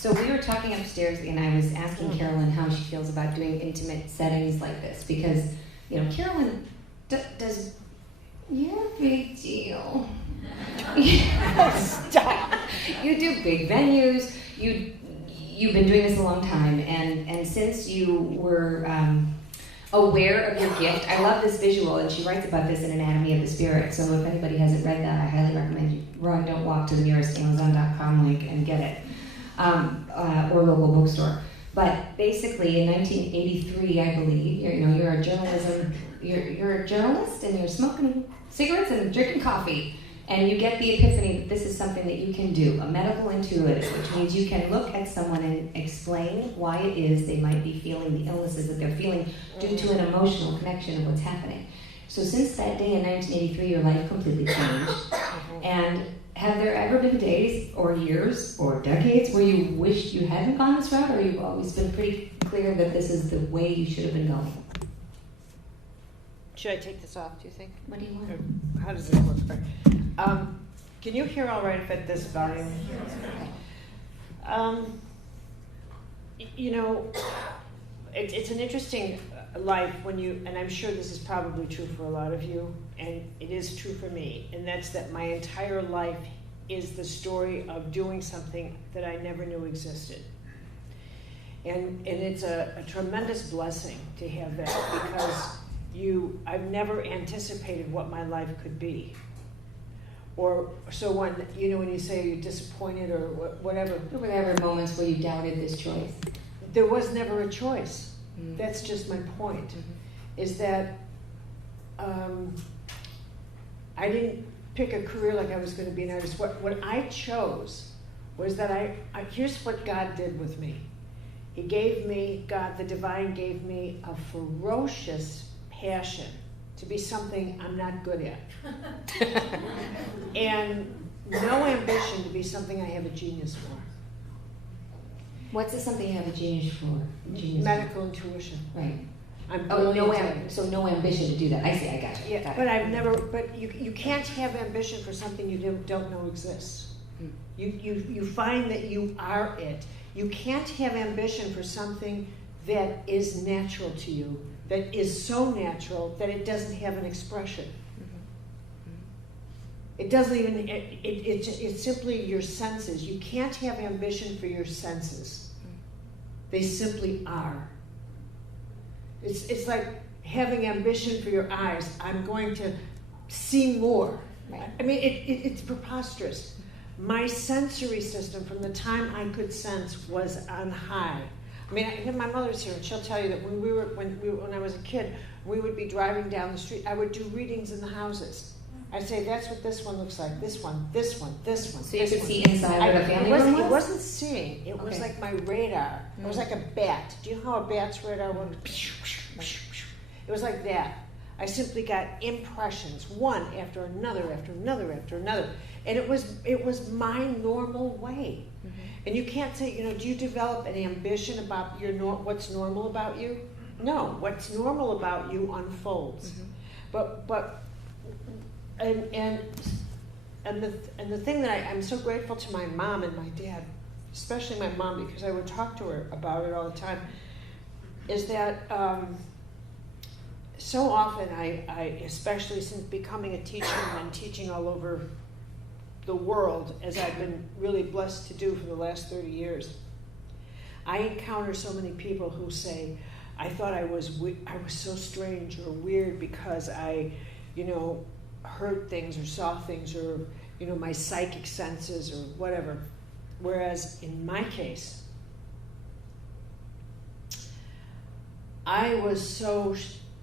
So we were talking upstairs, and I was asking Caroline how she feels about doing intimate settings like this, because, Caroline does, big deal. Stop. You do big venues. You've been doing this a long time, and since you were aware of your gift, I love this visual, and she writes about this in Anatomy of the Spirit. So if anybody hasn't read that, I highly recommend you run, don't walk to the nearest Amazon.com link and get it. Or local bookstore. But basically, in 1983, I believe, you're a journalist, and you're smoking cigarettes and drinking coffee, and you get the epiphany that this is something that you can do, a medical intuitive, which means you can look at someone and explain why it is they might be feeling the illnesses that they're feeling due to an emotional connection of what's happening. So since that day in 1983, your life completely changed, and have there ever been days or years or decades where you wished you hadn't gone this route, or you've always been pretty clear that this is the way you should have been going? Should I take this off, do you think? What do you want? Or how does this work? Can you hear all right at this volume? It's an interesting life when you, and I'm sure this is probably true for a lot of you, and it is true for me, and that's that my entire life is the story of doing something that I never knew existed. And it's a tremendous blessing to have that, because I've never anticipated what my life could be. Or so when you say you're disappointed or whatever. Were there ever moments where you doubted this choice? There was never a choice. That's just my point, is that I didn't pick a career like I was going to be an artist. What I chose was that here's what God did with me. He gave me, God, the divine gave me a ferocious passion to be something I'm not good at. And no ambition to be something I have a genius for. What's it something you have a genius for? Medical intuition. Right. So no ambition to do that. I see. I got you. Yeah, but I've never. But you can't have ambition for something you don't know exists. You find that you are it. You can't have ambition for something that is natural to you, that is so natural that it doesn't have an expression. It doesn't even. It's simply your senses. You can't have ambition for your senses. They simply are. It's like having ambition for your eyes. I'm going to see more. Right. I mean, it's preposterous. My sensory system, from the time I could sense, was on high. I mean, my mother's here, and she'll tell you that when I was a kid, we would be driving down the street. I would do readings in the houses. I'd say, that's what this one looks like. This one, this one, this one. So you could see inside what a family room was? It wasn't seeing. It was like my radar. It was like a bat. Do you know how a bat's radar works? It was like that. I simply got impressions, one after another, after another, after another. And it was my normal way. And you can't say, do you develop an ambition about what's normal about you? No, what's normal about you unfolds. And the thing that I'm so grateful to my mom and my dad, especially my mom, because I would talk to her about it all the time, is that so often I, especially since becoming a teacher and teaching all over the world, as I've been really blessed to do for the last 30 years, I encounter so many people who say, I thought I was so strange or weird because I, heard things or saw things or, my psychic senses or whatever. Whereas in my case, I was so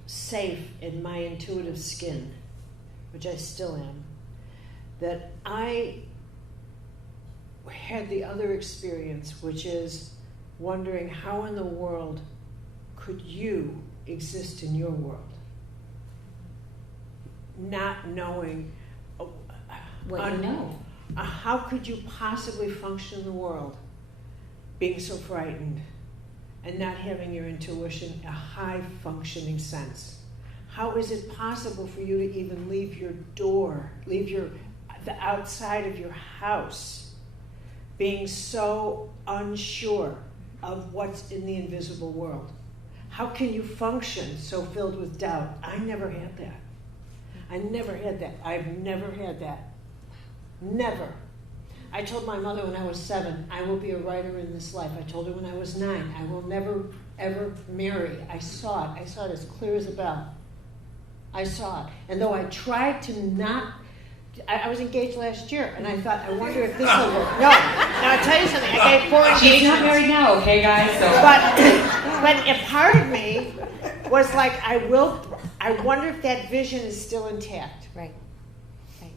safe in my intuitive skin, which I still am, that I had the other experience, which is wondering how in the world could you exist in your world? Not knowing what you know. How could you possibly function in the world being so frightened and not having your intuition a high functioning sense? How is it possible for you to even leave your door, the outside of your house, being so unsure of what's in the invisible world. How can you function so filled with doubt? I never had that. I've never had that. Never. I told my mother when I was 7, I will be a writer in this life. I told her when I was 9, I will never, ever marry. I saw it. I saw it as clear as a bell. I saw it. And though I tried to not, I was engaged last year, and I thought, I wonder if this will work. No. Now, I'll tell you something. I gave 4 engagements. She's not married now, okay, guys? So. But a part of me was like, I wonder if that vision is still intact. Right.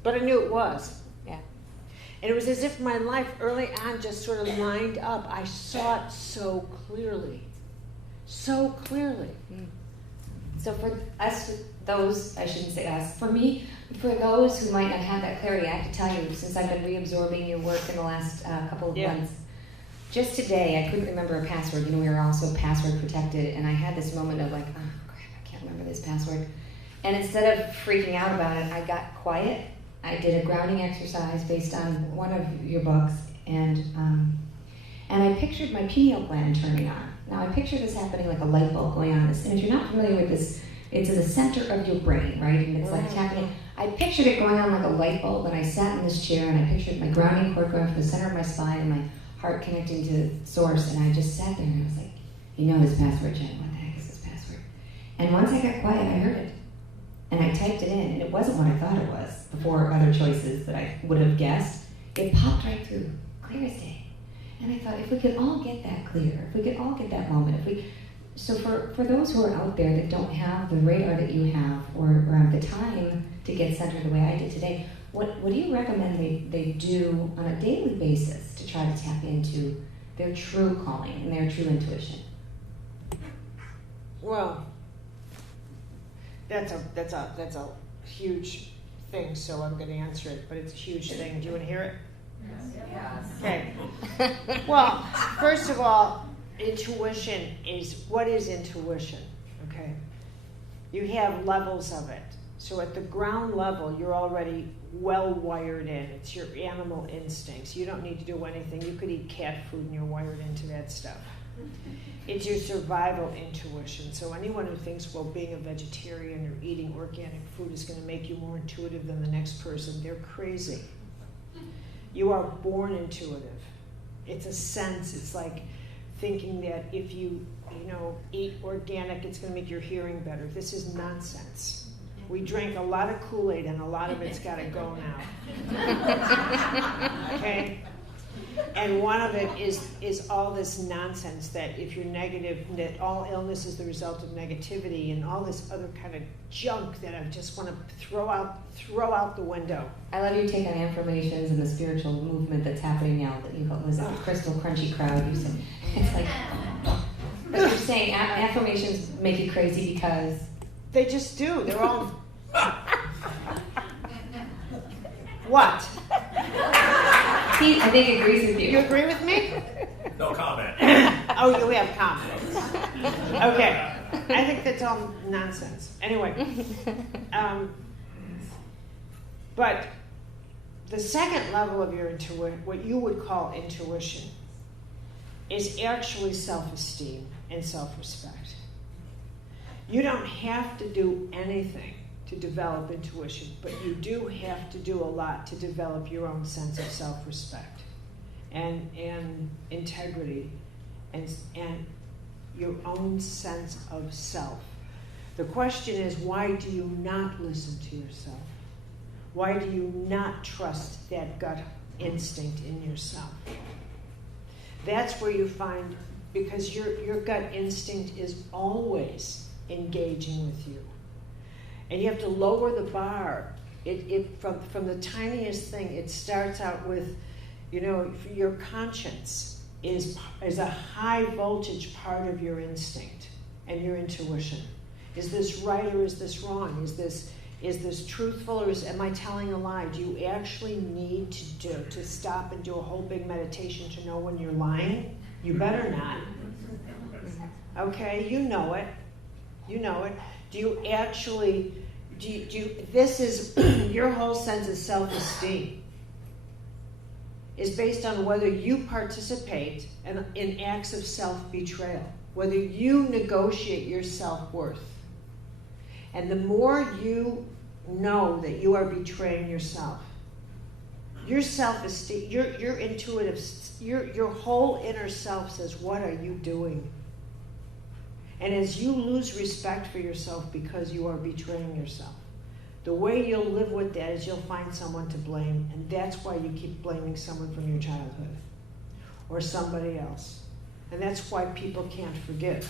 But I knew it was. Yeah. And it was as if my life early on just sort of lined up. I saw it so clearly. So clearly. So for us, those, I shouldn't say us, for me, for those who might not have that clarity, I have to tell you, since I've been reabsorbing your work in the last couple of months, just today, I couldn't remember a password. You know, we are also password protected, and I had this moment of like, oh crap, I can't remember this password. And instead of freaking out about it, I got quiet. I did a grounding exercise based on one of your books, and I pictured my pineal gland turning on. Now, I picture this happening like a light bulb going on. This, and if you're not familiar with this, it's in the center of your brain, right? And it's like tapping. I pictured it going on like a light bulb, and I sat in this chair, and I pictured my grounding cord going from the center of my spine, and my heart connecting to source, and I just sat there, and I was like, you know this password, Jen, what the heck is this password? And once I got quiet, I heard it. And I typed it in, and it wasn't what I thought it was before other choices that I would have guessed. It popped right through, clear as day. And I thought, if we could all get that clear, if we could all get that moment, so for those who are out there that don't have the radar that you have, or have the time to get centered the way I did today, what do you recommend they do on a daily basis to try to tap into their true calling and their true intuition? Well, that's a huge thing, so I'm going to answer it, but it's a huge thing. Do you want to hear it? Yes. Okay. Well, first of all, intuition is, what is intuition? Okay. You have levels of it. So at the ground level, you're already well wired in. It's your animal instincts. You don't need to do anything. You could eat cat food and you're wired into that stuff. It's your survival intuition. So anyone who thinks, well, being a vegetarian or eating organic food is going to make you more intuitive than the next person, they're crazy. You are born intuitive. It's a sense. It's like thinking that if you eat organic, it's going to make your hearing better. This is nonsense. We drank a lot of Kool-Aid, and a lot of it's got to go now. Okay? And one of it is all this nonsense that if you're negative, that all illness is the result of negativity, and all this other kind of junk that I just want to throw out the window. I love your take on affirmations and the spiritual movement that's happening now. That you call, was it crystal crunchy crowd? You said it's like, but you're saying affirmations make you crazy because they just do. They're all what? He, I think, agrees with you. You agree with me? No comment. Oh, you have comments. Okay. I think that's all nonsense. Anyway. But the second level of your intuition, what you would call intuition, is actually self-esteem and self-respect. You don't have to do anything to develop intuition, but you do have to do a lot to develop your own sense of self-respect and integrity and your own sense of self. The question is, why do you not listen to yourself? Why do you not trust that gut instinct in yourself? That's where you find, because your gut instinct is always engaging with you. And you have to lower the bar. From the tiniest thing, it starts out with, your conscience is a high voltage part of your instinct and your intuition. Is this right or is this wrong? Is this truthful or am I telling a lie? Do you actually need to stop and do a whole big meditation to know when you're lying? You better not. Okay, you know it. Do you actually, this is your whole sense of self-esteem is based on whether you participate in acts of self-betrayal, whether you negotiate your self-worth. And the more you know that you are betraying yourself, your self-esteem, your intuitive, your whole inner self says, what are you doing? And as you lose respect for yourself because you are betraying yourself, the way you'll live with that is you'll find someone to blame, and that's why you keep blaming someone from your childhood or somebody else. And that's why people can't forgive.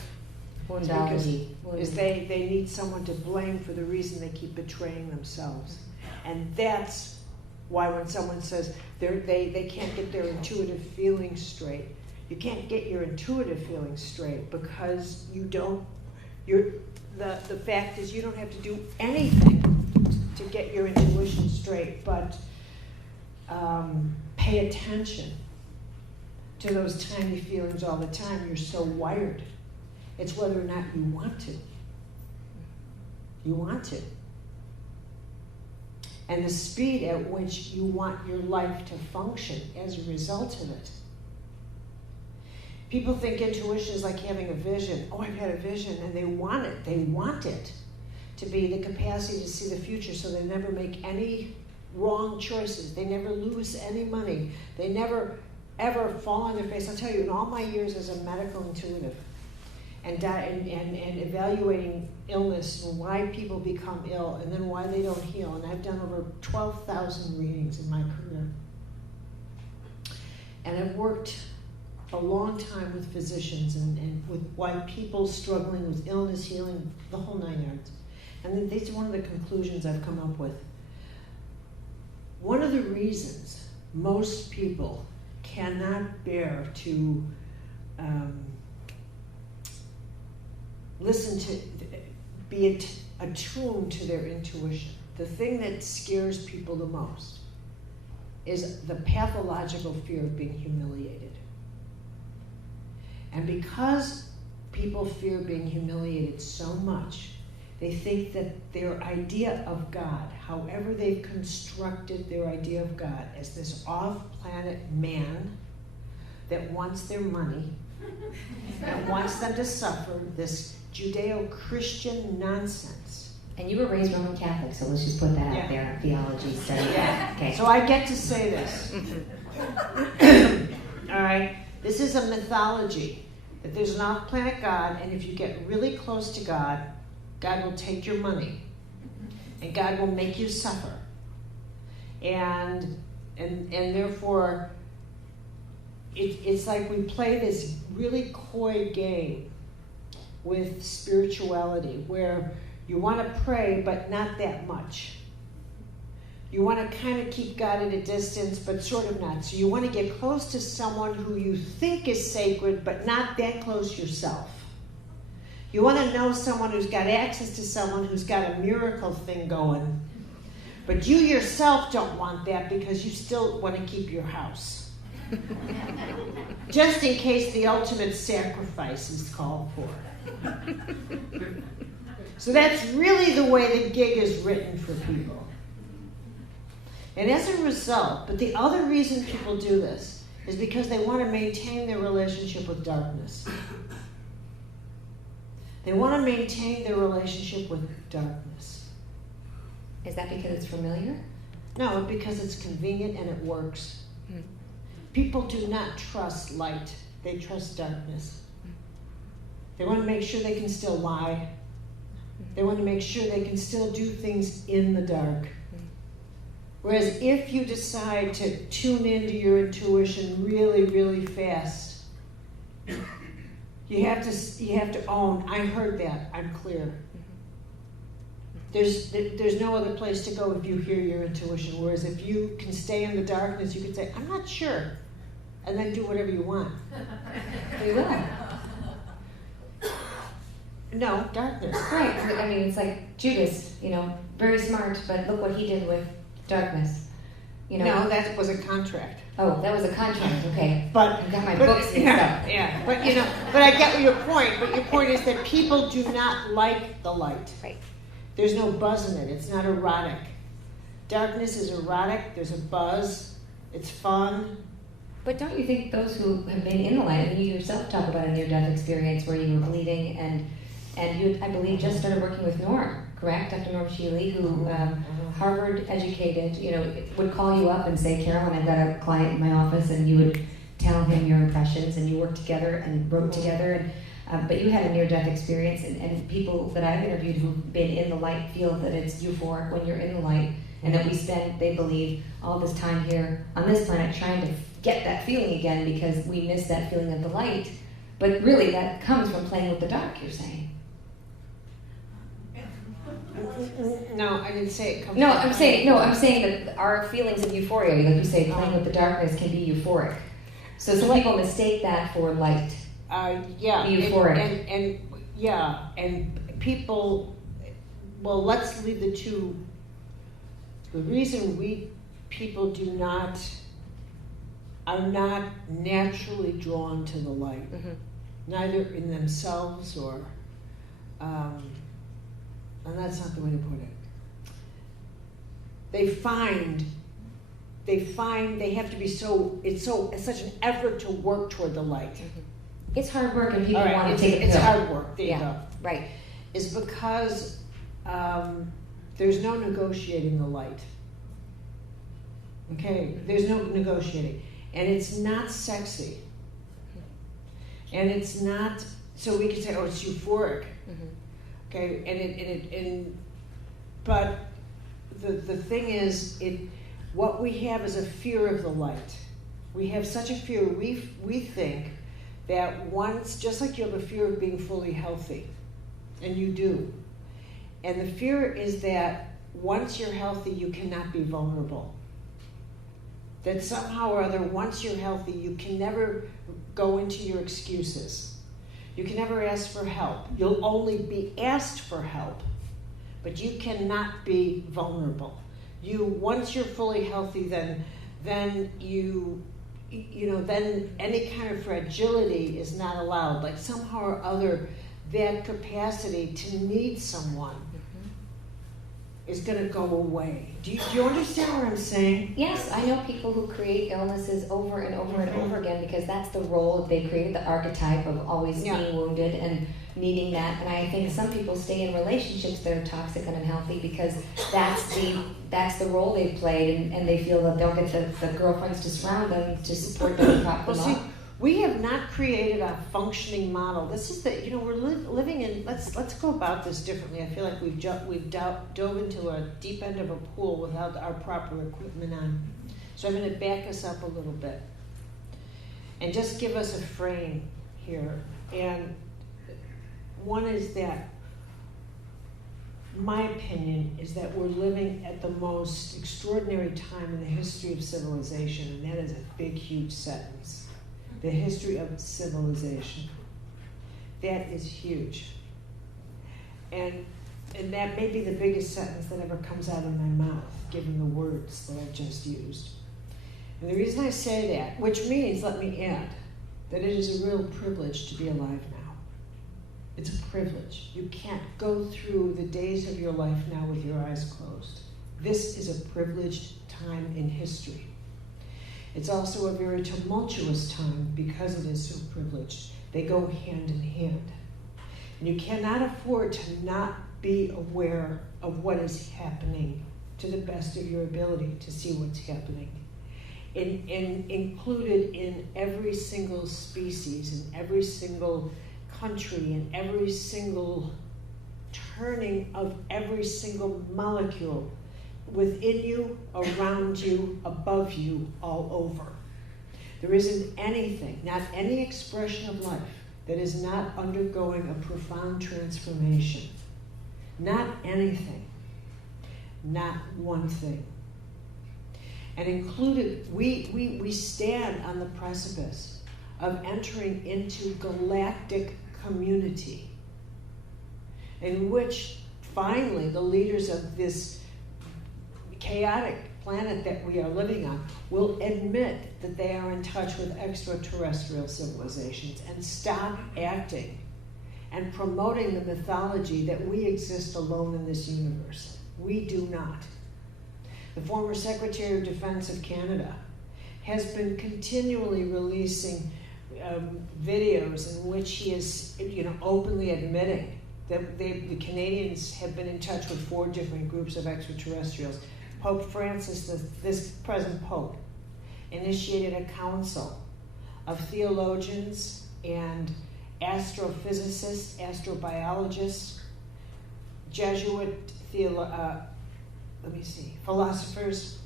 Because they need someone to blame for the reason they keep betraying themselves. And that's why when someone says they can't get their intuitive feelings straight, you can't get your intuitive feelings straight because the fact is you don't have to do anything to get your intuition straight, but pay attention to those tiny feelings all the time. You're so wired. It's whether or not you want to. You want to. And the speed at which you want your life to function as a result of it. People think intuition is like having a vision. Oh, I've had a vision, and they want it. They want it to be the capacity to see the future so they never make any wrong choices. They never lose any money. They never, ever fall on their face. I'll tell you, in all my years as a medical intuitive and evaluating illness and why people become ill and then why they don't heal, and I've done over 12,000 readings in my career. And I've worked a long time with physicians and with white people struggling with illness, healing, the whole 9 yards. And these are one of the conclusions I've come up with. One of the reasons most people cannot bear to listen to, be attuned to their intuition, the thing that scares people the most is the pathological fear of being humiliated. And because people fear being humiliated so much, they think that their idea of God, however they've constructed their idea of God, as this off-planet man that wants their money, that wants them to suffer, this Judeo-Christian nonsense. And you were raised Roman Catholic, so let's just put that out there in theology study. Yeah. Okay. So I get to say this. All right? This is a mythology, that there's an off-planet God, and if you get really close to God, God will take your money, and God will make you suffer. And therefore, it's like we play this really coy game with spirituality, where you want to pray, but not that much. You want to kind of keep God at a distance, but sort of not. So you want to get close to someone who you think is sacred, but not that close yourself. You want to know someone who's got access to someone who's got a miracle thing going, but you yourself don't want that because you still want to keep your house. Just in case the ultimate sacrifice is called for. So that's really the way the gig is written for people. And as a result, but the other reason people do this is because they want to maintain their relationship with darkness. They want to maintain their relationship with darkness. Is that because it's familiar? No, because it's convenient and it works. People do not trust light. They trust darkness. They want to make sure they can still lie. They want to make sure they can still do things in the dark. Whereas if you decide to tune into your intuition really, really fast, you have to own, I heard that, I'm clear. There's no other place to go if you hear your intuition. Whereas if you can stay in the darkness, you can say, I'm not sure, and then do whatever you want. We will. No, darkness. Right. I mean, it's like Judas, very smart, but look what he did with darkness. No, that was a contract. Oh, that was a contract. Okay. But I got my books mixed up. Yeah. But I get your point. But your point is that people do not like the light. Right. There's no buzz in it. It's not erotic. Darkness is erotic. There's a buzz. It's fun. But don't you think those who have been in the light, and you yourself talk about a near-death experience where you were bleeding, and you, I believe, just started working with Norm, correct? Dr. Norm Shealy, who Harvard educated, would call you up and say, Caroline, I've got a client in my office, and you would tell him your impressions, and you worked together and wrote together, but you had a near-death experience, and people that I've interviewed who've been in the light feel that it's euphoric when you're in the light, and that we spend, they believe, all this time here on this planet trying to get that feeling again because we miss that feeling of the light. But really, that comes from playing with the dark, you're saying. No, I didn't say it comes No, I'm saying that our feelings of euphoria, like you say, playing with the darkness can be euphoric. So some people mistake that for light. Yeah. Euphoric. And people, well, let's leave the two. The reason people are not naturally drawn to the light, neither in themselves or, and that's not the way to put it. They have to be it's such an effort to work toward the light. It's hard work and people want to take a pill. It's hard work, there you go. Right. It's because there's no negotiating the light. Okay, there's no negotiating. And it's not sexy. And it's not, so we can say, oh, it's euphoric. Okay, but the thing is, what we have is a fear of the light. We have such a fear, we think that once, just like you have a fear of being fully healthy, and you do, and the fear is that once you're healthy, you cannot be vulnerable. That somehow or other, once you're healthy, you can never go into your excuses. You can never ask for help. You'll only be asked for help, but you cannot be vulnerable. Once you're fully healthy, then then any kind of fragility is not allowed. Like somehow or other, that capacity to need someone is going to go away. Do you understand what I'm saying? Yes, I know people who create illnesses over and over and over again because that's the role that they created, the archetype of always being wounded and needing that. And I think some people stay in relationships that are toxic and unhealthy because that's the role they've played, and they feel that they'll get the girlfriends to surround them, to support them, and prop them up. We have not created a functioning model. This is we're living in. Let's go about this differently. I feel like we've dove into a deep end of a pool without our proper equipment on. So I'm going to back us up a little bit and just give us a frame here. And one is that my opinion is that we're living at the most extraordinary time in the history of civilization, and that is a big, huge sentence. The history of civilization. That is huge. And that may be the biggest sentence that ever comes out of my mouth, given the words that I just used. And the reason I say that, which means, let me add, that it is a real privilege to be alive now. It's a privilege. You can't go through the days of your life now with your eyes closed. This is a privileged time in history. It's also a very tumultuous time because it is so privileged. They go hand in hand. And you cannot afford to not be aware of what is happening to the best of your ability to see what's happening. Included in every single species, in every single country, in every single turning of every single molecule, within you, around you, above you, all over. There isn't anything, not any expression of life, that is not undergoing a profound transformation. Not anything. Not one thing. And included, we stand on the precipice of entering into galactic community, in which finally the leaders of this chaotic planet that we are living on will admit that they are in touch with extraterrestrial civilizations and stop acting and promoting the mythology that we exist alone in this universe. We do not. The former Secretary of Defense of Canada has been continually releasing videos in which he is, openly admitting that the Canadians have been in touch with 4 different groups of extraterrestrials. Pope Francis, this present Pope, initiated a council of theologians and astrophysicists, astrobiologists, Jesuit philosophers,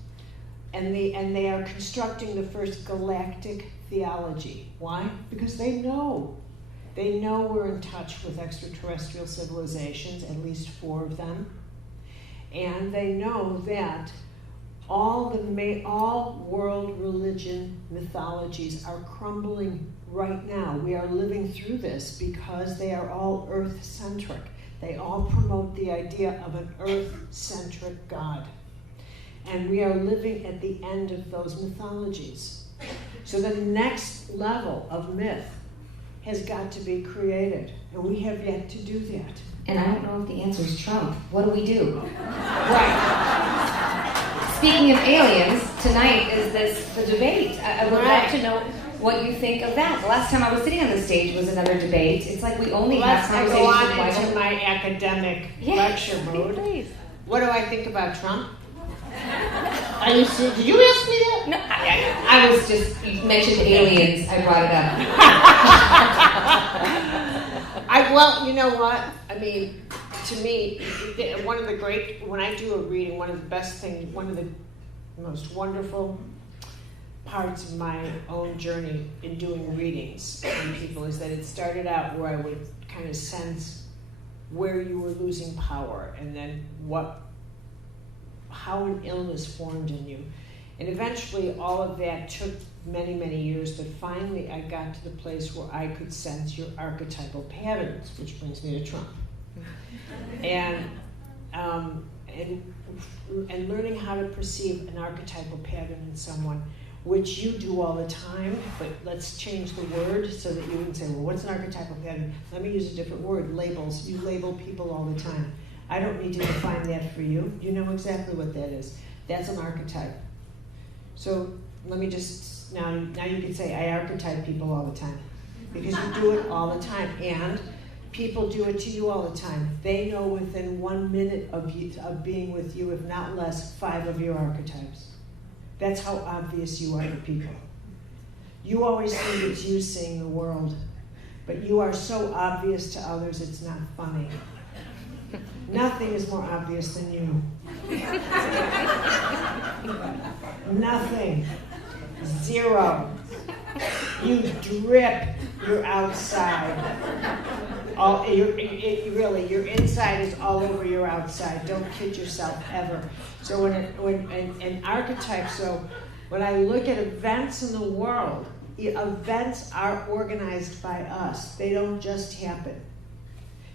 and they are constructing the first galactic theology. Why? Because they know we're in touch with extraterrestrial civilizations, at least 4 of them, and they know that all world religion mythologies are crumbling right now. We are living through this because they are all earth-centric. They all promote the idea of an earth-centric God. And we are living at the end of those mythologies. So the next level of myth has got to be created, and we have yet to do that. And I don't know if the answer is Trump. What do we do? Right. Speaking of aliens, tonight is the debate. I would love to know what you think of that. The last time I was sitting on the stage was another debate. It's like we only have conversations go with on into my academic lecture mode. Please. What do I think about Trump? Did you ask me that? No, I was just, you mentioned aliens, I brought it up. Well, you know what? I mean, to me, when I do a reading, one of the most wonderful parts of my own journey in doing readings on people is that it started out where I would kind of sense where you were losing power, and then how an illness formed in you. And eventually all of that took many, many years, but finally I got to the place where I could sense your archetypal patterns, which brings me to Trump. And learning how to perceive an archetypal pattern in someone, which you do all the time, but let's change the word so that you wouldn't say, well, what's an archetypal pattern? Let me use a different word, labels. You label people all the time. I don't need to define that for you. You know exactly what that is. That's an archetype. So let me just, now you can say, I archetype people all the time. Because you do it all the time. And people do it to you all the time. They know within 1 minute of being with you, if not less, 5 of your archetypes. That's how obvious you are to people. You always think it's you seeing the world. But you are so obvious to others, it's not funny. Nothing is more obvious than you. Nothing. 0. You drip your outside. Your inside is all over your outside. Don't kid yourself ever. So when an archetype, so when I look at events in the world, events are organized by us. They don't just happen.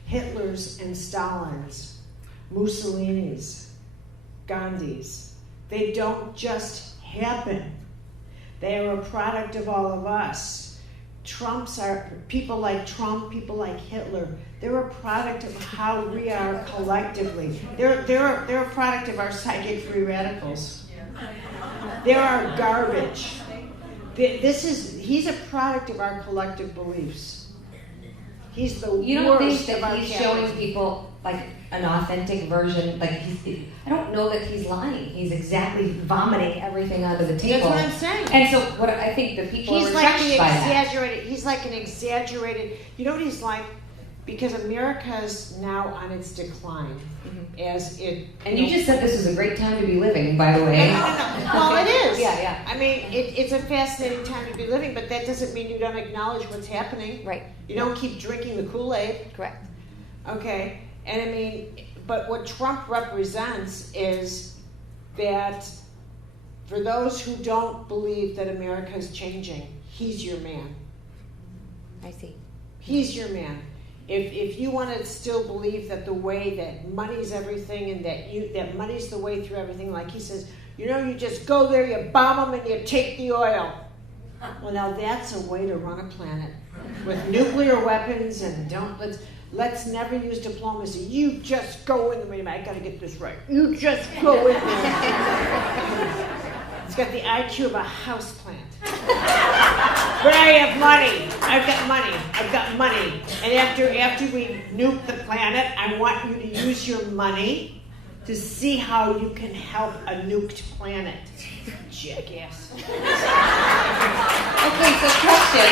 Hitlers and Stalins, Mussolinis, Gandhis, they don't just happen. They are a product of all of us. People like Trump, people like Hitler, they're a product of how we are collectively. They're a product of our psychic free radicals. They're our garbage. He's a product of our collective beliefs. He's the You don't worst think of our that he's capitalism. showing people like an authentic version? Like I don't know that he's lying. He's exactly vomiting everything onto the table. That's what I'm saying. And so what I think the people He's are like touched by that. He's like an exaggerated. You know what he's like? Because America's now on its decline, as it. And you just said this was a great time to be living, by the way. No. Well, it is. Yeah. I mean, it's a fascinating time to be living, but that doesn't mean you don't acknowledge what's happening. Right. You don't keep drinking the Kool-Aid. Correct. Okay. And I mean, but what Trump represents is that for those who don't believe that America is changing, he's your man. I see. He's your man. If you want to still believe that the way that money's everything and that money's the way through everything, like he says, you just go there, you bomb them, and you take the oil. Well, now that's a way to run a planet with nuclear weapons, and let's never use diplomacy. You just go in there. Wait a minute, I got to get this right. You just go in there. It's got the IQ of a houseplant. But I have money. I've got money. I've got money. And after we nuke the planet, I want you to use your money to see how you can help a nuked planet. Jackass. Okay, so question.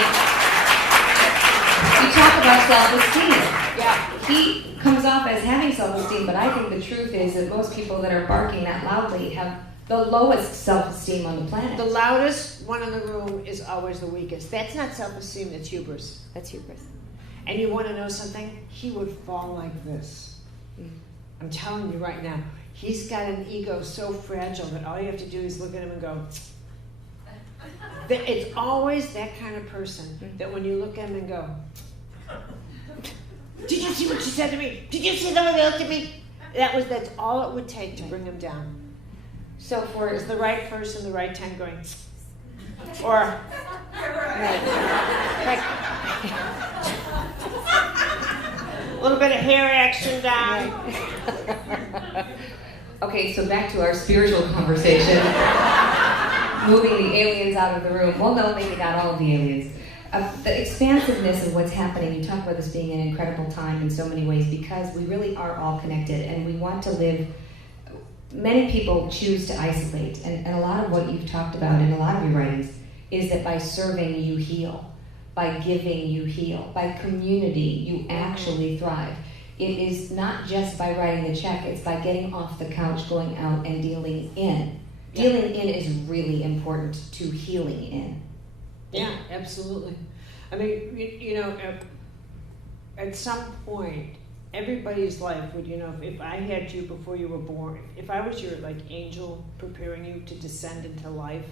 You talk about self-esteem. Yeah. He comes off as having self-esteem, but I think the truth is that most people that are barking that loudly have the lowest self-esteem on the planet. The loudest one in the room is always the weakest. That's not self-esteem, that's hubris. That's hubris. And you want to know something? He would fall like this. I'm telling you right now. He's got an ego so fragile that all you have to do is look at him and go. It's always that kind of person that when you look at him and go, did you see what she said to me? Did you see the way they looked at me? That's all it would take to bring him down. So for is the right person, the right time going, or like a little bit of hair action down. Okay, so back to our spiritual conversation. Moving the aliens out of the room. Well, no, maybe not all of the aliens. The expansiveness of what's happening, you talk about this being an incredible time in so many ways because we really are all connected and we want to live. Many people choose to isolate, and a lot of what you've talked about in a lot of your writings is that by serving you heal, by giving you heal, by community you actually thrive. It is not just by writing the check, it's by getting off the couch, going out and dealing in. Dealing in is really important to healing in. Yeah, absolutely. I mean, you know, at some point, everybody's life would, you know, if I had you before you were born, if I was your, like, angel preparing you to descend into life,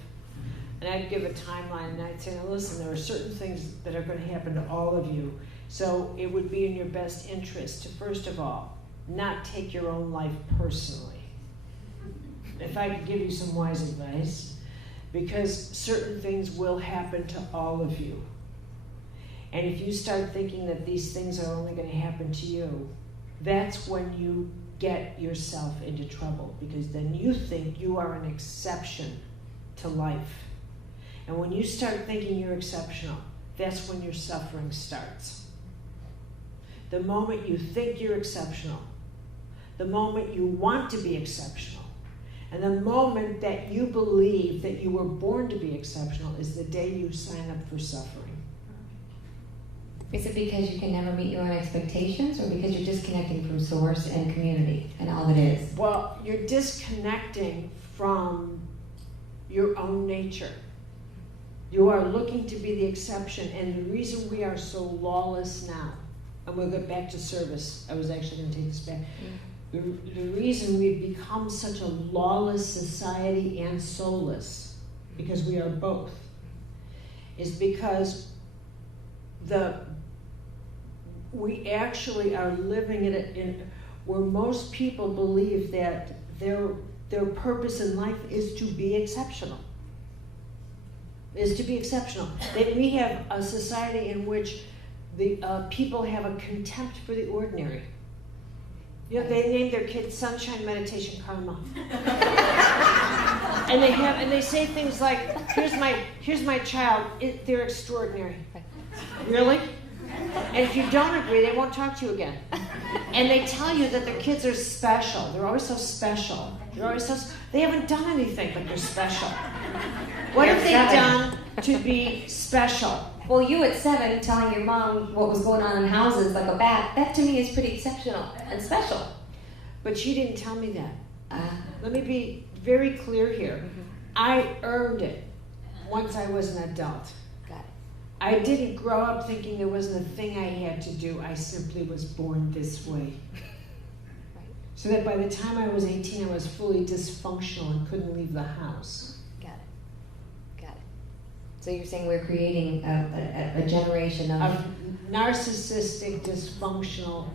and I'd give a timeline, and I'd say, now listen, there are certain things that are going to happen to all of you, so it would be in your best interest to, first of all, not take your own life personally. If I could give you some wise advice, because certain things will happen to all of you. And if you start thinking that these things are only going to happen to you, that's when you get yourself into trouble, because then you think you are an exception to life. And when you start thinking you're exceptional, that's when your suffering starts. The moment you think you're exceptional, the moment you want to be exceptional, and the moment that you believe that you were born to be exceptional is the day you sign up for suffering. Is it because you can never meet your own expectations, or because you're disconnecting from source and community and all it is? Well, you're disconnecting from your own nature. You are looking to be the exception, and the reason we are so lawless now, and we'll get back to service, I was actually going to take this back. The reason we've become such a lawless society and soulless, because we are both, is because we actually are living in where most people believe that their purpose in life is to be exceptional. That we have a society in which the people have a contempt for the ordinary. You know, they name their kids Sunshine, Meditation, Karma. and they say things like, here's my child, they're extraordinary. Really? And if you don't agree, they won't talk to you again. And they tell you that their kids are special. They're always so special. They haven't done anything, but they're special. What have they done to be special? Well, you at 7 telling your mom what was going on in houses like a bat, that to me is pretty exceptional and special. But she didn't tell me that. Let me be very clear here. I earned it once I was an adult. Got it. I didn't grow up thinking there wasn't a thing I had to do. I simply was born this way. Right. So that by the time I was 18, I was fully dysfunctional and couldn't leave the house. So you're saying we're creating a generation of narcissistic, dysfunctional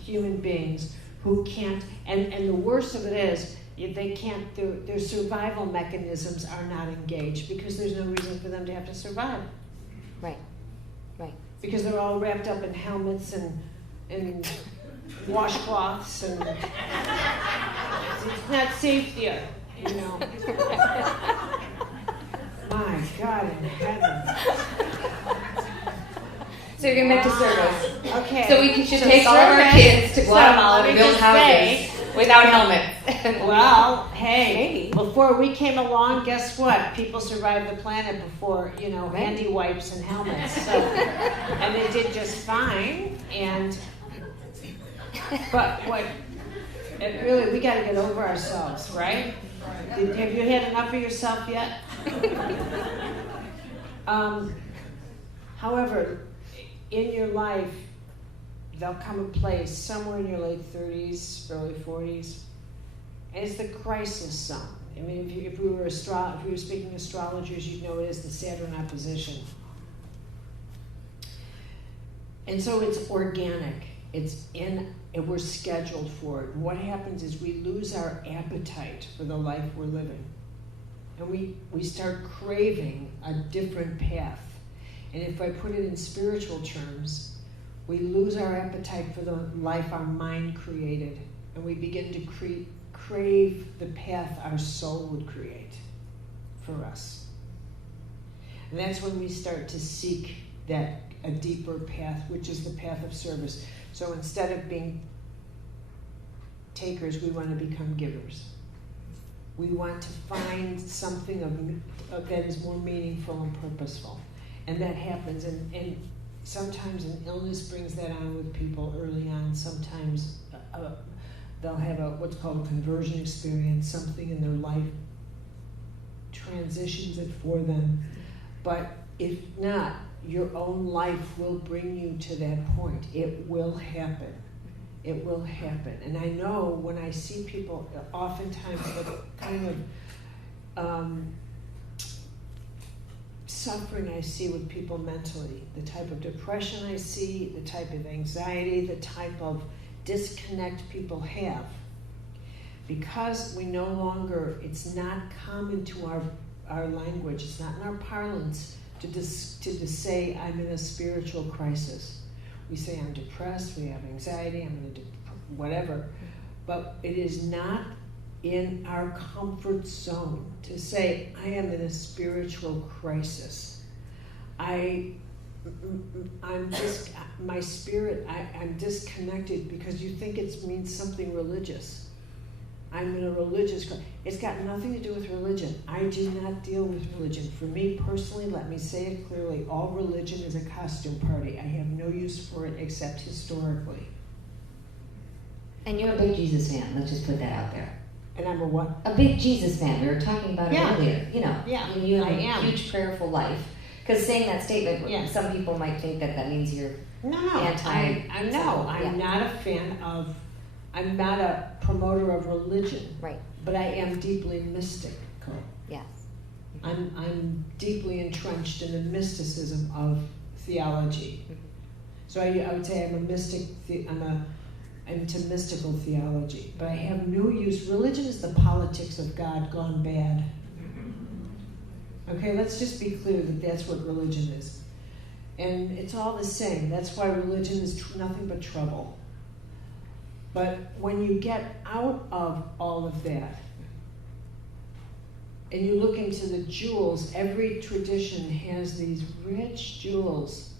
human beings who can't, and the worst of it is, they can't, their survival mechanisms are not engaged because there's no reason for them to have to survive. Right. Because they're all wrapped up in helmets and washcloths, and it's not safe there, you know. God in heaven. So you're meant to service. Okay. So we should take all of our kids to Guatemala to build houses without helmets. Well, hey, before we came along, guess what? People survived the planet before, handy wipes and helmets. So, and they did just fine. But we got to get over ourselves, right? Have you had enough of yourself yet? However, in your life, there'll come a place somewhere in your late 30s, early 40s, and it's the crisis zone. I mean, if we were speaking astrologers, you'd know it is the Saturn opposition. And so it's organic. We're scheduled for it. And what happens is we lose our appetite for the life we're living. And we start craving a different path. And if I put it in spiritual terms, we lose our appetite for the life our mind created. And we begin to crave the path our soul would create for us. And that's when we start to seek a deeper path, which is the path of service. So instead of being takers, we want to become givers. We want to find something that is more meaningful and purposeful. And that happens. And sometimes an illness brings that on with people early on. Sometimes they'll have what's called a conversion experience. Something in their life transitions it for them. But if not, your own life will bring you to that point. It will happen. It will happen. And I know when I see people, oftentimes the kind of suffering I see with people mentally, the type of depression I see, the type of anxiety, the type of disconnect people have, because we no longer, it's not common to our language, it's not in our parlance to say I'm in a spiritual crisis. We say I'm depressed, we have anxiety, I'm in whatever, but it is not in our comfort zone to say I am in a spiritual crisis. I'm disconnected because you think it means something religious. I'm in a religious crisis. It's got nothing to do with religion. I do not deal with religion. For me personally, let me say it clearly, all religion is a costume party. I have no use for it except historically. And you're a big Jesus fan. Let's just put that out there. And I'm a what? A big Jesus fan. We were talking about it earlier. Yeah, you have I a am. huge prayerful life. Because saying that statement, some people might think that means you're anti. I'm not a fan of. I'm not a promoter of religion. Right. But I am deeply mystical. Yes. I'm deeply entrenched in the mysticism of theology. Mm-hmm. So I would say I'm a mystic. I'm into mystical theology, but I have no use. Religion is the politics of God gone bad. Okay, let's just be clear that that's what religion is. And it's all the same. That's why religion is nothing but trouble. But when you get out of all of that, and you look into the jewels, every tradition has these rich jewels,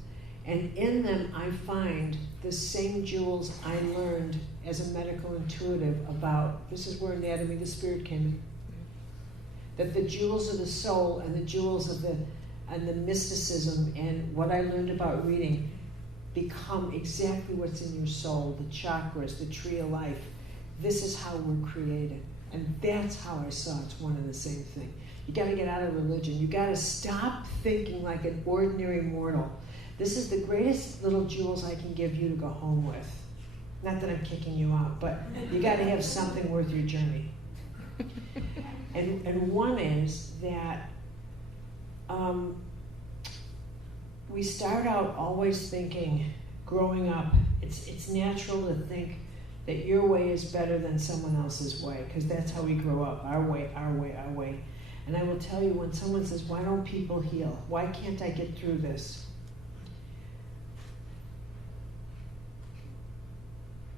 and in them I find the same jewels I learned as a medical intuitive about. This is where Anatomy of the Spirit came in. That the jewels of the soul and the jewels of the mysticism and what I learned about reading become exactly what's in your soul, the chakras, the tree of life. This is how we're created. And that's how I saw it's one and the same thing. You got to get out of religion. You got to stop thinking like an ordinary mortal. This is the greatest little jewels I can give you to go home with. Not that I'm kicking you out, but you got to have something worth your journey. And one is that we start out always thinking, growing up, it's natural to think that your way is better than someone else's way, because that's how we grow up, our way, our way, our way. And I will tell you, when someone says, why don't people heal? Why can't I get through this?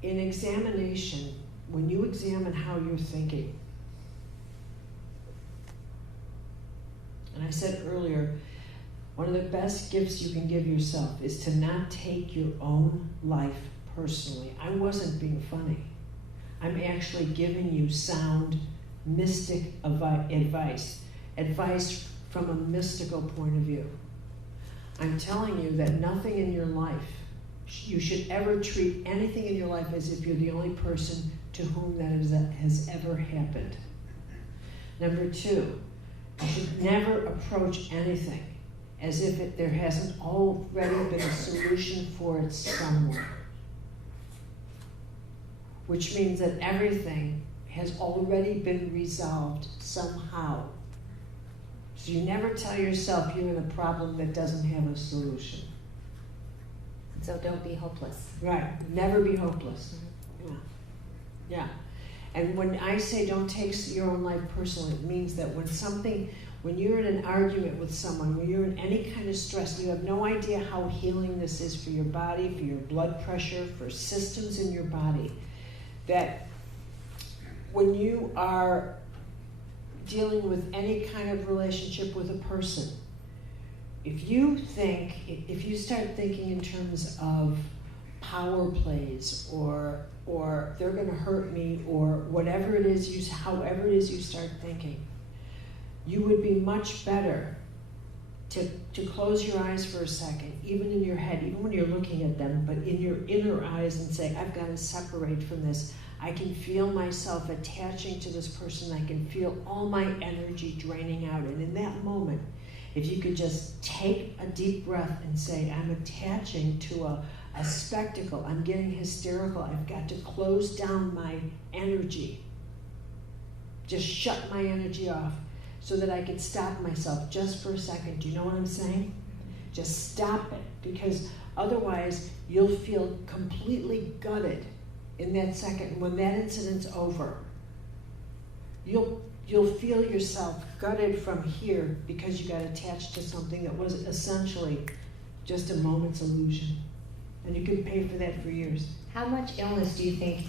In examination, when you examine how you're thinking, and And I said earlier, one of the best gifts you can give yourself is to not take your own life personally. I wasn't being funny. I'm actually giving you sound, mystic advice from a mystical point of view. I'm telling you that nothing in your life, you should ever treat anything in your life as if you're the only person to whom that has ever happened. Number 2, you should never approach anything as if there hasn't already been a solution for it somewhere. Which means that everything has already been resolved somehow. So you never tell yourself you're in a problem that doesn't have a solution. So don't be hopeless. Right. Never be hopeless. Mm-hmm. Yeah. And when I say don't take your own life personally, it means that when you're in an argument with someone, when you're in any kind of stress, you have no idea how healing this is for your body, for your blood pressure, for systems in your body, that when you are dealing with any kind of relationship with a person, if you start thinking in terms of power plays or they're going to hurt me or whatever it is, however it is you start thinking, you would be much better to close your eyes for a second, even in your head, even when you're looking at them, but in your inner eyes, and say, I've got to separate from this. I can feel myself attaching to this person. I can feel all my energy draining out. And in that moment, if you could just take a deep breath and say, I'm attaching to a spectacle. I'm getting hysterical. I've got to close down my energy. Just shut my energy off so that I can stop myself just for a second. Do you know what I'm saying? Just stop it, because otherwise you'll feel completely gutted in that second. When that incident's over, you'll feel yourself gutted from here because you got attached to something that was essentially just a moment's illusion. And you can pay for that for years. How much illness do you think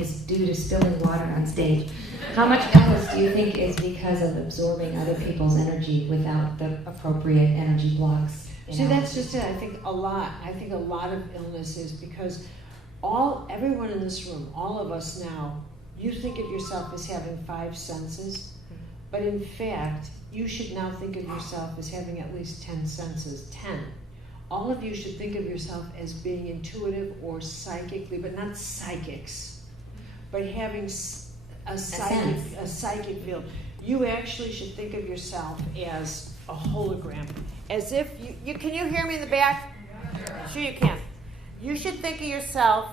is due to spilling water on stage? How much illness do you think is because of absorbing other people's energy without the appropriate energy blocks? See, that's just it. I think a lot of illness is because everyone in this room, all of us now, you think of yourself as having 5 senses, but in fact, you should now think of yourself as having at least 10 senses. 10. All of you should think of yourself as being intuitive or psychically, but not psychics, but having a psychic field. You actually should think of yourself as a hologram. As if can you hear me in the back? Sure you can. You should think of yourself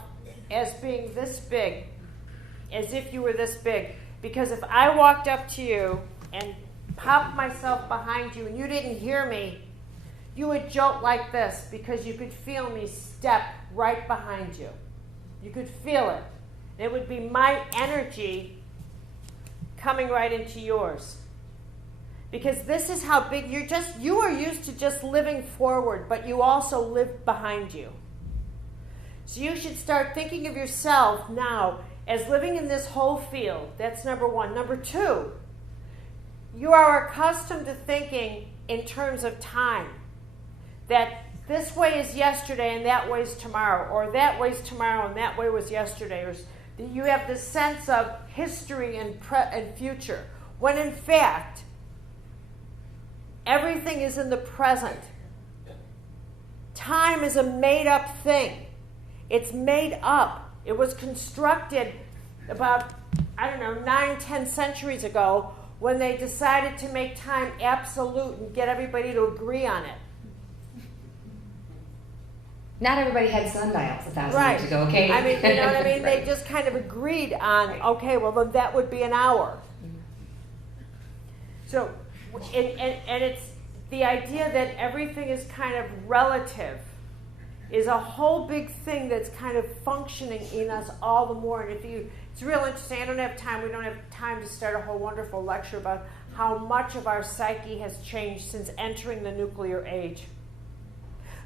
as being this big, as if you were this big. Because if I walked up to you and popped myself behind you and you didn't hear me, you would jolt like this because you could feel me step right behind you. You could feel it. It would be my energy coming right into yours. Because this is how big you are used to just living forward, but you also live behind you. So you should start thinking of yourself now as living in this whole field. That's number 1. Number 2, you are accustomed to thinking in terms of time. That this way is yesterday and that way is tomorrow, or that way is tomorrow and that way was yesterday. Or that you have this sense of history and future, when in fact, everything is in the present. Time is a made-up thing. It's made up. It was constructed about, 9, 10 centuries ago when they decided to make time absolute and get everybody to agree on it. Not everybody had sundials 1,000 years ago, okay? I mean, you know what I mean? Right. They just kind of agreed on, okay, well, then that would be an hour. So, and it's the idea that everything is kind of relative is a whole big thing that's kind of functioning in us all the more. And it's real interesting. We don't have time to start a whole wonderful lecture about how much of our psyche has changed since entering the nuclear age.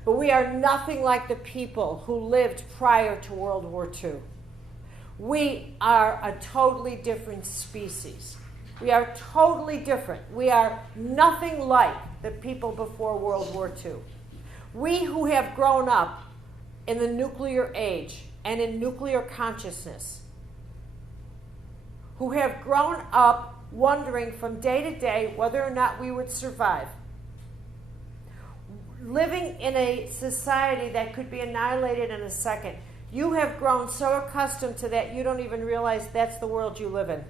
But we are nothing like the people who lived prior to World War II. We are a totally different species. We are totally different. We are nothing like the people before World War II. We who have grown up in the nuclear age and in nuclear consciousness, who have grown up wondering from day to day whether or not we would survive, living in a society that could be annihilated in a second. You have grown so accustomed to that you don't even realize that's the world you live in.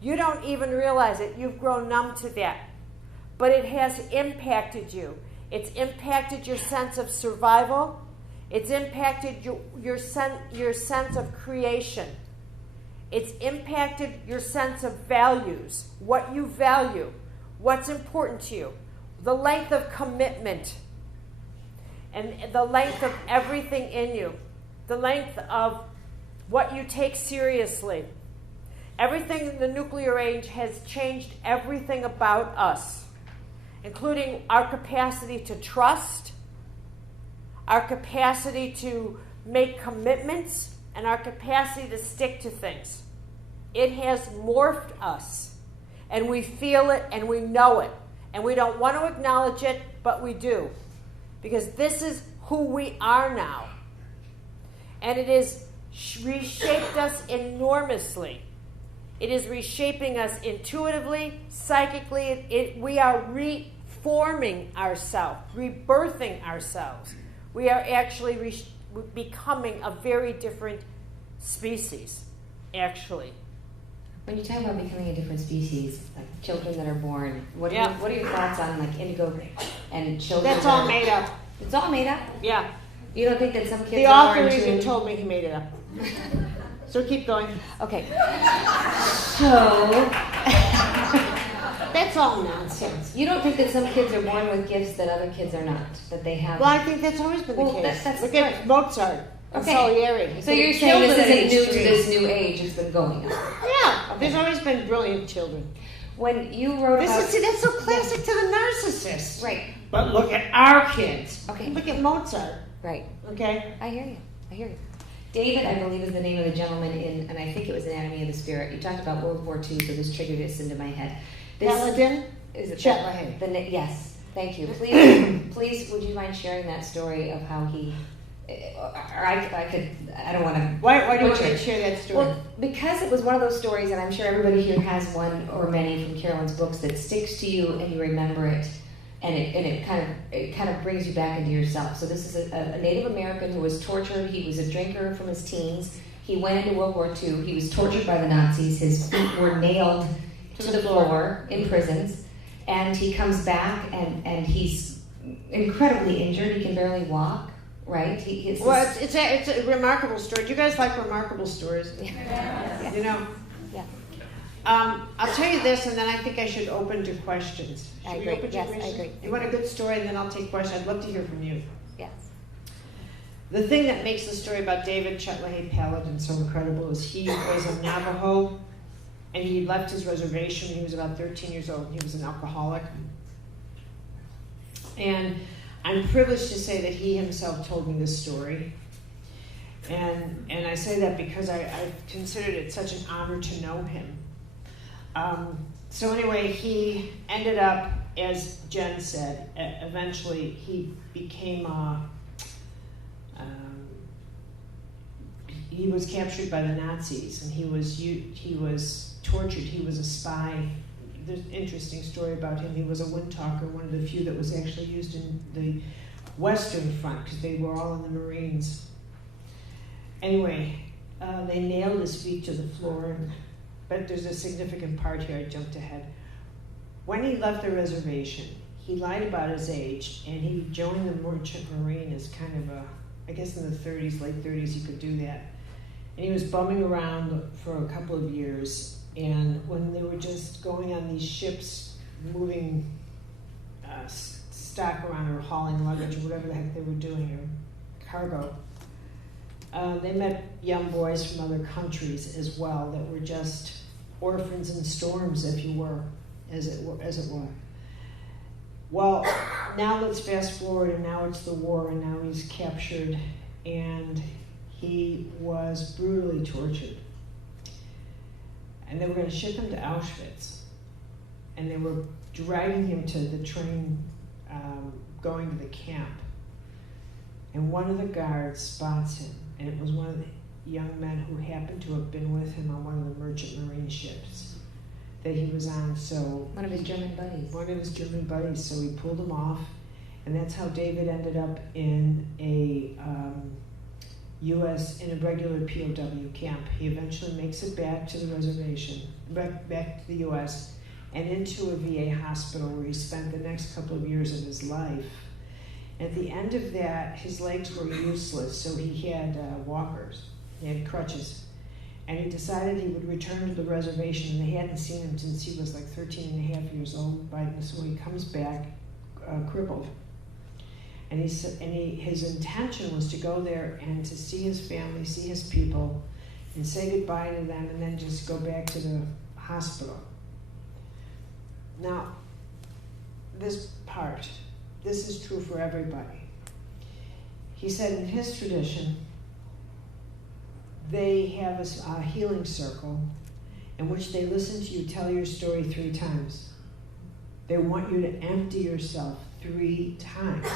You don't even realize it. You've grown numb to that. But it has impacted you. It's impacted your sense of survival. It's impacted your sense of creation. It's impacted your sense of values, what you value, what's important to you, the length of commitment, and the length of everything in you, the length of what you take seriously. Everything in the nuclear age has changed everything about us, including our capacity to trust, our capacity to make commitments, and our capacity to stick to things. It has morphed us, and we feel it and we know it, and we don't want to acknowledge it, but we do, because this is who we are now. And it has reshaped us enormously. It is reshaping us intuitively, psychically. We are reforming ourselves, rebirthing ourselves. We are actually becoming a very different species, actually. When you talk about becoming a different species, like children that are born, what Yeah. are your thoughts on like indigo and children? That's all made up. It's all made up? Yeah. You don't think that some kids The are author born even to... told me he made it up. So keep going. Okay. So... That's all nonsense. You don't think that some kids are born with gifts that other kids are not? That they have... Well, I think that's always been the Well, case. that's Look at Mozart and Salieri. So you're saying this isn't new to this new age, it's been going on. Yeah, there's always been brilliant children. When you wrote about... That's so classic to the narcissist. Right. But look at our kids. Okay. Look at Mozart. Right. Okay? I hear you. David, I believe, is the name of the gentleman in, and I think it was Anatomy of the Spirit. You talked about World War II, so this triggered this into my head. Paladin? Is it Chet LaHaye. Yes, thank you. Please, would you mind sharing that story of how he, or I don't want to. Why do you want to share that story? Well, because it was one of those stories, and I'm sure everybody here has one or many from Caroline's books that sticks to you and you remember it, and it kind of brings you back into yourself. So this is a Native American who was tortured. He was a drinker from his teens. He went into World War II. He was tortured by the Nazis. His feet were nailed to the floor in prisons. And he comes back, and he's incredibly injured. He can barely walk, right? It's a remarkable story. Do you guys like remarkable stories? Yeah. You know? Yeah. I'll tell you this, and then I think I should open to questions. I Should we agree. open to Yes, questions? I agree. You want a good story, and then I'll take questions. I'd love to hear from you. Yes. The thing that makes the story about David Chet LaHaye Paladin so incredible is he was a Navajo, and he left his reservation when he was about 13 years old. He was an alcoholic. And I'm privileged to say that he himself told me this story. And I say that because I've considered it such an honor to know him. So anyway, he ended up, as Jen said, eventually he became he was captured by the Nazis, and he was tortured. He was a spy. There's an interesting story about him. He was a wind talker, one of the few that was actually used in the Western Front, because they were all in the Marines. Anyway, they nailed his feet to the floor, but there's a significant part here. I jumped ahead. When he left the reservation, he lied about his age, and he joined the Merchant Marine as kind of I guess in the 30s, late 30s, you could do that. And he was bumming around for a couple of years, and when they were just going on these ships, moving stock around or hauling luggage or whatever the heck they were doing, or cargo, they met young boys from other countries as well that were just orphans in storms, if you were, as it were. Well, now let's fast forward, and now it's the war, and now he's captured, and he was brutally tortured. And they were going to ship him to Auschwitz. and they were dragging him to the train going to the camp. And one of the guards spots him, and it was one of the young men who happened to have been with him on one of the merchant marine ships that he was on. So one of his German buddies. One of his German buddies. So he pulled him off, and that's how David ended up in a in a regular POW camp. He eventually makes it back to the reservation, back to the U.S., and into a VA hospital where he spent the next couple of years of his life. At the end of that, his legs were useless, so he had walkers. He had crutches. And he decided he would return to the reservation, and they hadn't seen him since he was like 13 and a half years old. So he comes back crippled. And his intention was to go there and to see his family, see his people, and say goodbye to them, and then just go back to the hospital. Now, this is true for everybody. He said in his tradition, they have a healing circle in which they listen to you tell your story 3 times. They want you to empty yourself 3 times.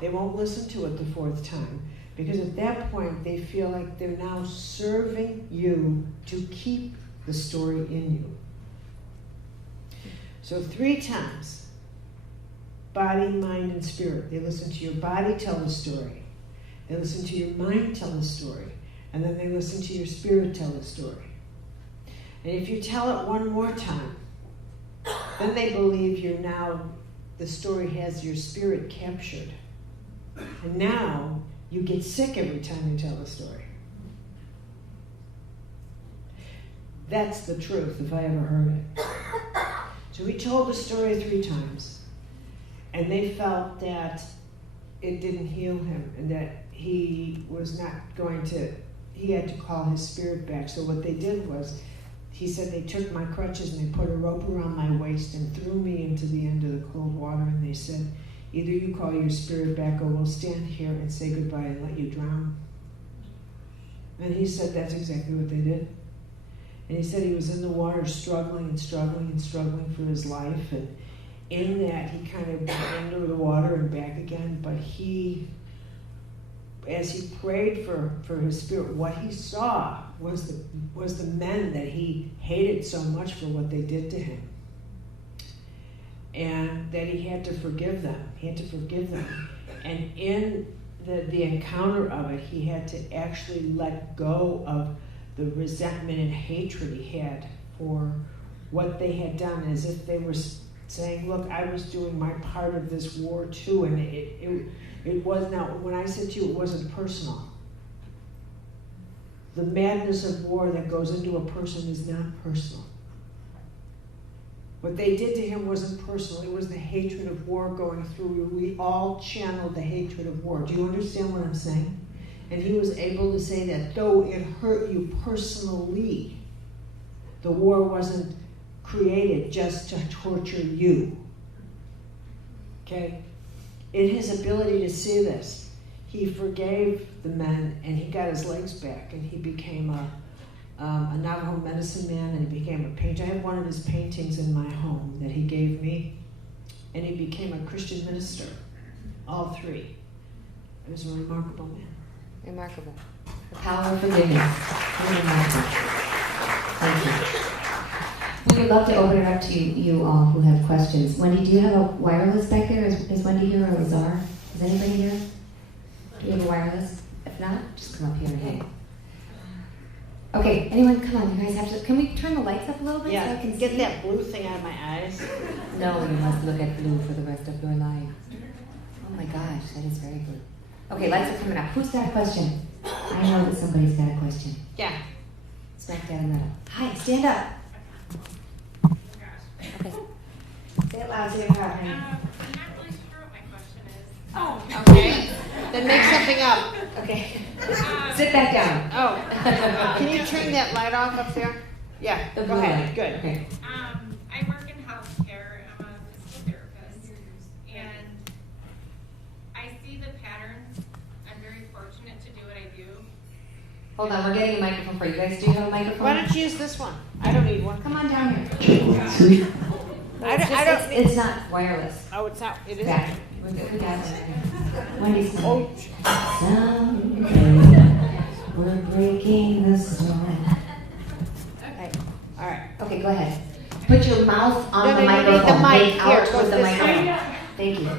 They won't listen to it the 4th time, because at that point they feel like they're now serving you to keep the story in you. So 3 times, body, mind, and spirit. They listen to your body tell the story. They listen to your mind tell the story. And then they listen to your spirit tell the story. And if you tell it one more time, then they believe the story has your spirit captured. And now you get sick every time you tell the story. That's the truth, if I ever heard it. So he told the story 3 times, and they felt that it didn't heal him, and that he was not going to, he had to call his spirit back. So what they did was, he said they took my crutches and they put a rope around my waist and threw me into the end of the cold water, and they said, either you call your spirit back or we'll stand here and say goodbye and let you drown. And he said that's exactly what they did. And he said he was in the water struggling and struggling and struggling for his life, and in that he kind of went into the water and back again, but as he prayed for his spirit, what he saw was the men that he hated so much for what they did to him. And that he had to forgive them. He had to forgive them. And in the encounter of it, he had to actually let go of the resentment and hatred he had for what they had done, as if they were saying, look, I was doing my part of this war too, and it was not, when I said to you, it wasn't personal. The madness of war that goes into a person is not personal. What they did to him wasn't personal. It was the hatred of war going through you. We all channeled the hatred of war. Do you understand what I'm saying? And he was able to say that though it hurt you personally, the war wasn't created just to torture you. Okay? In his ability to see this, he forgave the men, and he got his legs back, and he became a Navajo medicine man, and he became a painter. I have one of his paintings in my home that he gave me, and he became a Christian minister, all 3. He was a remarkable man. Remarkable. The power of forgiveness. Remarkable. Thank you. We would love to open it up to you all who have questions. Wendy, do you have a wireless back there? Is Wendy here or Lazar? Is anybody here? Do you have a wireless? If not, just come up here and hang. Okay, anyone, come on, you guys have to, can we turn the lights up a little bit so I can get see? that blue thing out of my eyes. No, you must look at blue for the rest of your life. Oh my gosh, that is very blue. Okay, lights are coming up. Who's got a question? I know that somebody's got a question. Yeah. Smack that in the middle. Hi, stand up. Okay. Say it loud, say it proud, honey. I'm not really sure what my question is. Oh, okay. Then make something up. Okay. Sit back down. Oh. Can you turn that light off up there? Yeah, The go blue ahead. light. Good. Okay. I work in healthcare. I'm a physical therapist, and I see the patterns. I'm very fortunate to do what I do. Hold on, we're getting a microphone for you guys. Do you have a microphone? Why don't you use this one? I don't need one. Come on down here. It's not wireless. Oh, it's not. It isn't. Back. We're good. We got it. Wendy's coming. Oh. We're breaking the storm. Okay. All right. Okay, go ahead. Put your mouth on No, the you need microphone. the mic. Make Here, out go with the this way. microphone. Thank you.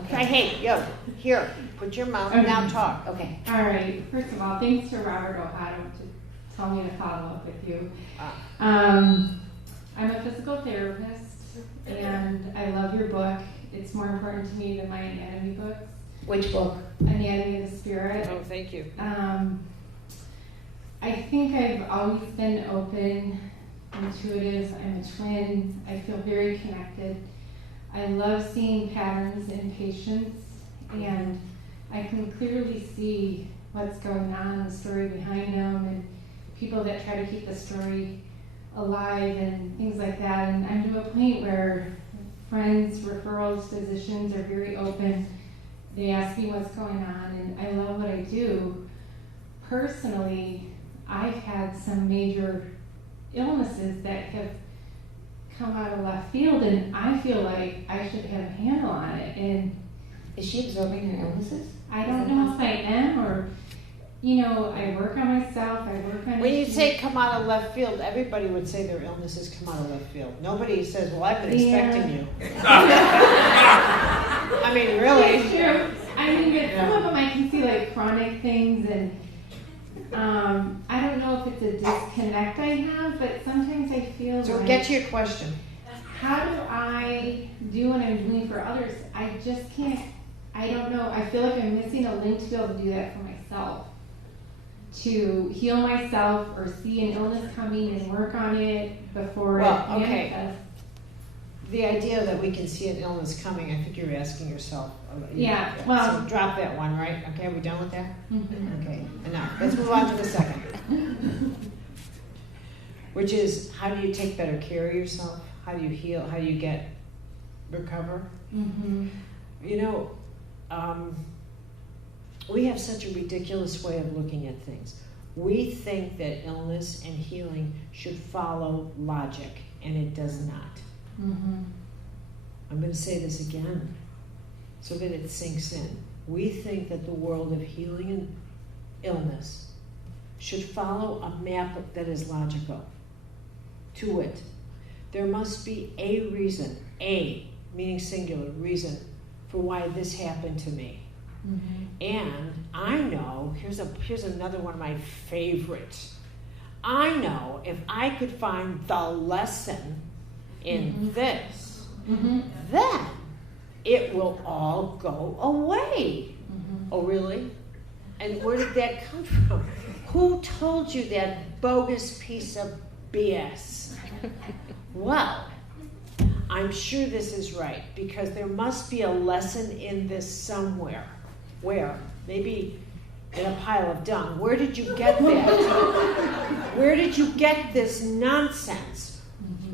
Okay. Hey, yo, here. Put your mouth. Okay. Now talk. Okay. All right. First of all, thanks to Robert O'Hara to tell me to follow up with you. I'm a physical therapist, and I love your book. It's more important to me than my anatomy books. Which book? Anatomy of the Spirit. Oh, thank you. I think I've always been open, intuitive. I'm a twin. I feel very connected. I love seeing patterns in patients, and I can clearly see what's going on, the story behind them, and people that try to keep the story alive and things like that. And I'm to a point where friends, referrals, physicians are very open. They ask me what's going on, and I love what I do. Personally, I've had some major illnesses that have come out of left field, and I feel like I should have a handle on it. And Is she absorbing her illnesses? I don't know if I am, or, I work on myself, I work on When you issues. say come out of left field, everybody would say their illnesses come out of left field. Nobody says, well, I've been expecting you. I mean, really. It's true. I mean, but some of them I can see like chronic things, and I don't know if it's a disconnect I have, but sometimes I feel So like, get to your question. how do I do what I'm doing for others? I just can't, I don't know. I feel like I'm missing a link to be able to do that for myself. To heal myself or see an illness coming and work on it before Well, it okay. manifests. The idea that we can see an illness coming, I think you're asking yourself. Yeah, well- So drop that one, right? Okay, are we done with that? Mhm. Okay, enough. Let's move on to the second. Which is, how do you take better care of yourself? How do you heal? How do you recover? Mhm. We have such a ridiculous way of looking at things. We think that illness and healing should follow logic, and it does not. Mhm. I'm going to say this again so that it sinks in. We think that the world of healing and illness should follow a map that is logical. To it, there must be a reason, a, meaning singular, reason for why this happened to me. Mhm. And I know, here's another one of my favorites. I know if I could find the lesson in this, Mhm. then it will all go away. Mhm. Oh, really? And where did that come from? Who told you that bogus piece of BS? Well, I'm sure this is right, because there must be a lesson in this somewhere. Where? Maybe in a pile of dung. Where did you get that? Where did you get this nonsense?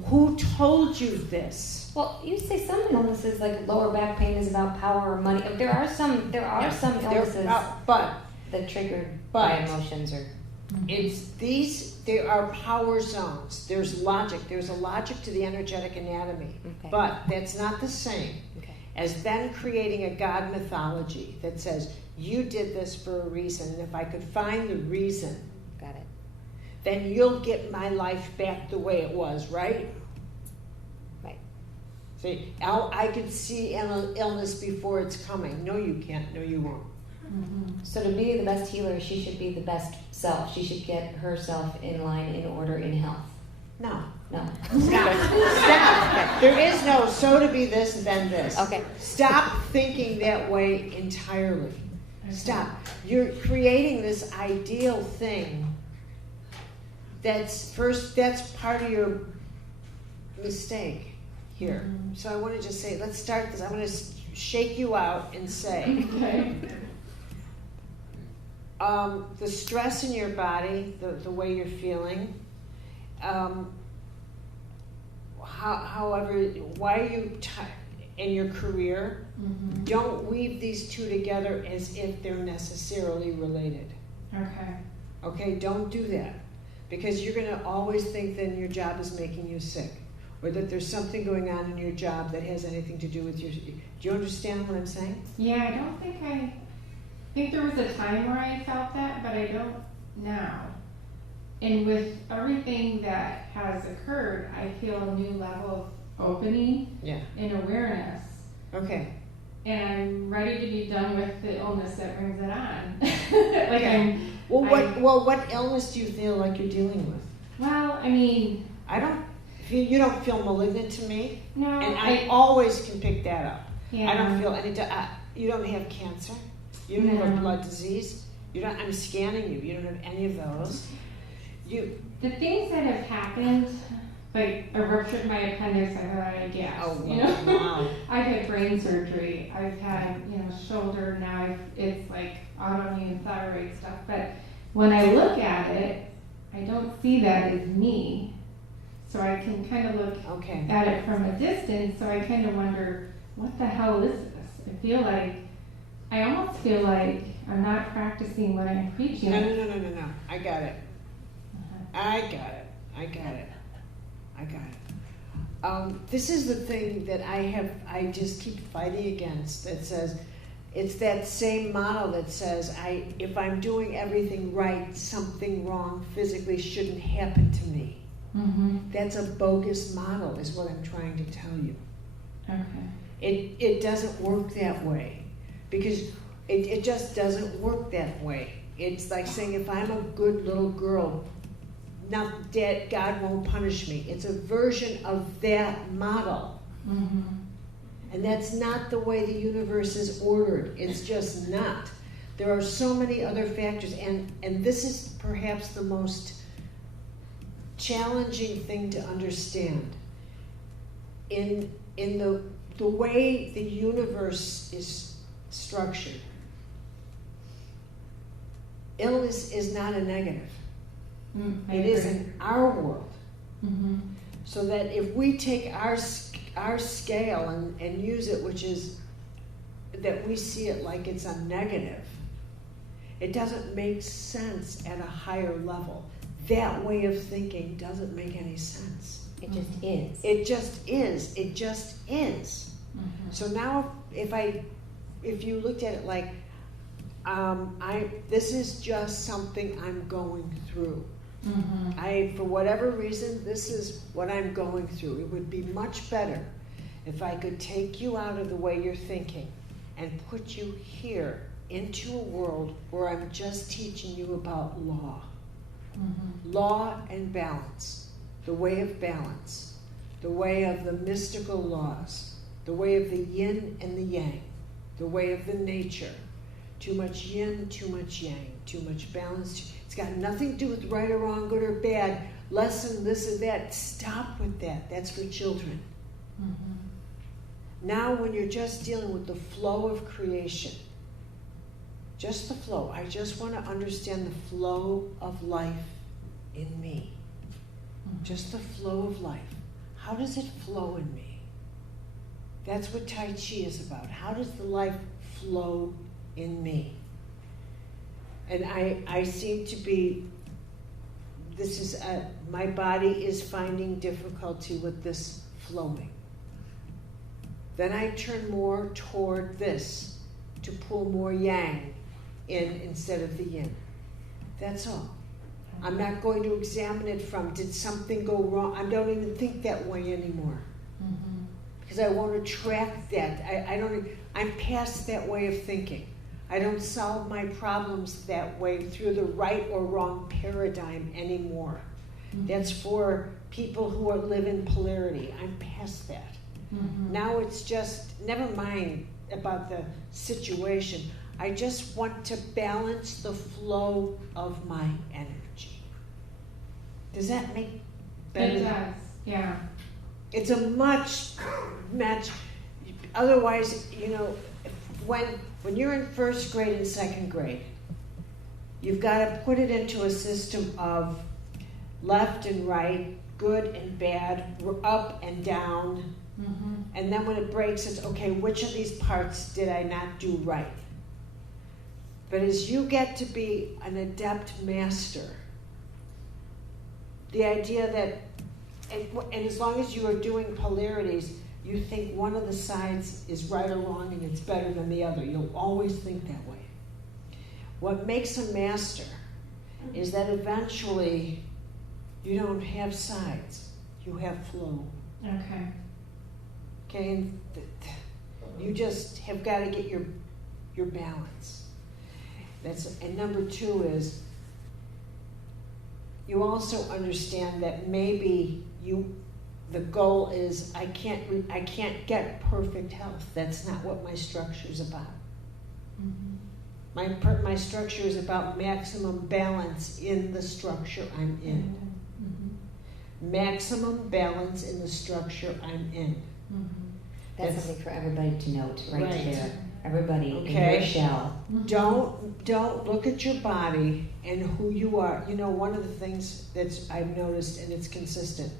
Who told you this? Well, you say some illnesses like lower back pain is about power or money. There are some illnesses But that triggered But- by emotions or. there are power zones. There's logic. There's a logic to the energetic anatomy. Okay. But that's not the same Okay. as then creating a God mythology that says, you did this for a reason, and if I could find the reason, Got it. then you'll get my life back the way it was, right? Right. See, I could see an illness before it's coming. No, you can't. No, you won't. Mhm. So to be the best healer, she should be the best self. She should get herself in line, in order, in health. No. No. Stop. Stop. There is no so to be this, then this. Okay. Stop thinking that way entirely. Stop. You're creating this ideal thing that's part of your mistake here. Mhm. So I want to just say, let's start this. I'm going to shake you out and say, Okay. the stress in your body, the way you're feeling, however, why are you in your career, Mhm. don't weave these two together as if they're necessarily related. Okay. Okay, don't do that. Because you're going to always think then your job is making you sick. or that there's something going on in your job that has anything to do with your... Do you understand what I'm saying? Yeah, I don't think I think there was a time where I felt that, but I don't now. And with everything that has occurred, I feel a new level of opening and awareness. Okay. And I'm ready to be done with the illness that brings it on. What illness do you feel like you're dealing with? Well, I mean... You don't feel malignant to me. No. And I always can pick that up. Yeah. I don't feel any... you don't have cancer. You don't have a blood disease. I'm scanning you. You don't have any of those. The things that have happened, like I ruptured my appendix, I had gas. Oh, wow. You know? Wow. I've had brain surgery. I've had, shoulder. Now it's like autoimmune thyroid stuff. But when I look at it, I don't see that as me. So I can kind of look at it from a distance. So I kind of wonder, what the hell is this? I almost feel like I'm not practicing what I'm preaching. No. I got it. I got it. This is the thing that I just keep fighting against, that says, it's that same model that says, if I'm doing everything right, something wrong physically shouldn't happen to me. Mm-hmm. That's a bogus model, is what I'm trying to tell you. Okay. It doesn't work that way, because it just doesn't work that way. It's like saying, if I'm a good little girl, now God won't punish me. It's a version of that model. Mm-hmm. And that's not the way the universe is ordered. It's just not. There are so many other factors, and this is perhaps the most challenging thing to understand. In the way the universe is structured, illness is not a negative. It is in our world. Mm-hmm. So that if we take our scale and use it, which is that we see it like it's a negative, it doesn't make sense at a higher level. That way of thinking doesn't make any sense. It just is. It just is. It just is. Mm-hmm. So now, if you looked at it like, this is just something I'm going through. Mm-hmm. For whatever reason, this is what I'm going through. It would be much better if I could take you out of the way you're thinking and put you here into a world where I'm just teaching you about law. Mm-hmm. Law and balance. The way of balance. The way of the mystical laws. The way of the yin and the yang. The way of the nature. Too much yin, too much yang. Too much balance. It's got nothing to do with right or wrong, good or bad. Lesson, this or that. Stop with that. That's for children. Mm-hmm. Now when you're just dealing with the flow of creation, just the flow. I just want to understand the flow of life in me. Mm-hmm. Just the flow of life. How does it flow in me? That's what Tai Chi is about. How does the life flow in me? And I seem to be, my body is finding difficulty with this flowing. Then I turn more toward this to pull more yang in instead of the yin. That's all. I'm not going to examine it from, did something go wrong? I don't even think that way anymore. Mm-hmm. Because I won't attract that. I'm past that way of thinking. I don't solve my problems that way through the right or wrong paradigm anymore. Mm-hmm. That's for people who live in polarity. I'm past that. Mm-hmm. Now it's just, never mind about the situation. I just want to balance the flow of my energy. Does that make better? It does, yeah. It's a much, otherwise, when you're in first grade and second grade, you've got to put it into a system of left and right, good and bad, up and down. Mm-hmm. And then when it breaks, it's, okay, which of these parts did I not do right? But as you get to be an adept master, the idea that and as long as you are doing polarities, you think one of the sides is right or wrong and it's better than the other. You'll always think that way. What makes a master is that eventually you don't have sides, you have flow. Okay. Okay, and you just have got to get your balance. And number 2 is you also understand that maybe the goal is I can't get perfect health. That's not what my structure is about. Mm-hmm. My structure is about maximum balance in the structure I'm in. Mm-hmm. Maximum balance in the structure I'm in. Mm-hmm. That's something for everybody to note right there. Everybody in Okay. your shell. Don't look at your body and who you are. You know, one of the things that I've noticed, and it's consistent,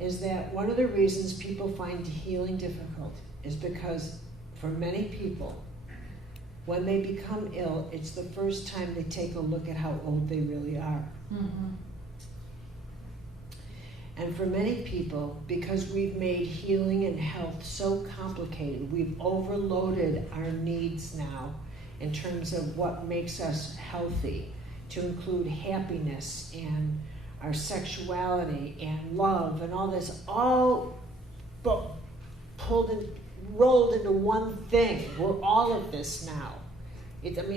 is that one of the reasons people find healing difficult is because for many people, when they become ill, it's the first time they take a look at how old they really are. Mm-hmm. And for many people, because we've made healing and health so complicated, we've overloaded our needs now in terms of what makes us healthy, to include happiness and our sexuality and love and all this, all pulled and rolled into one thing. We're all of this now.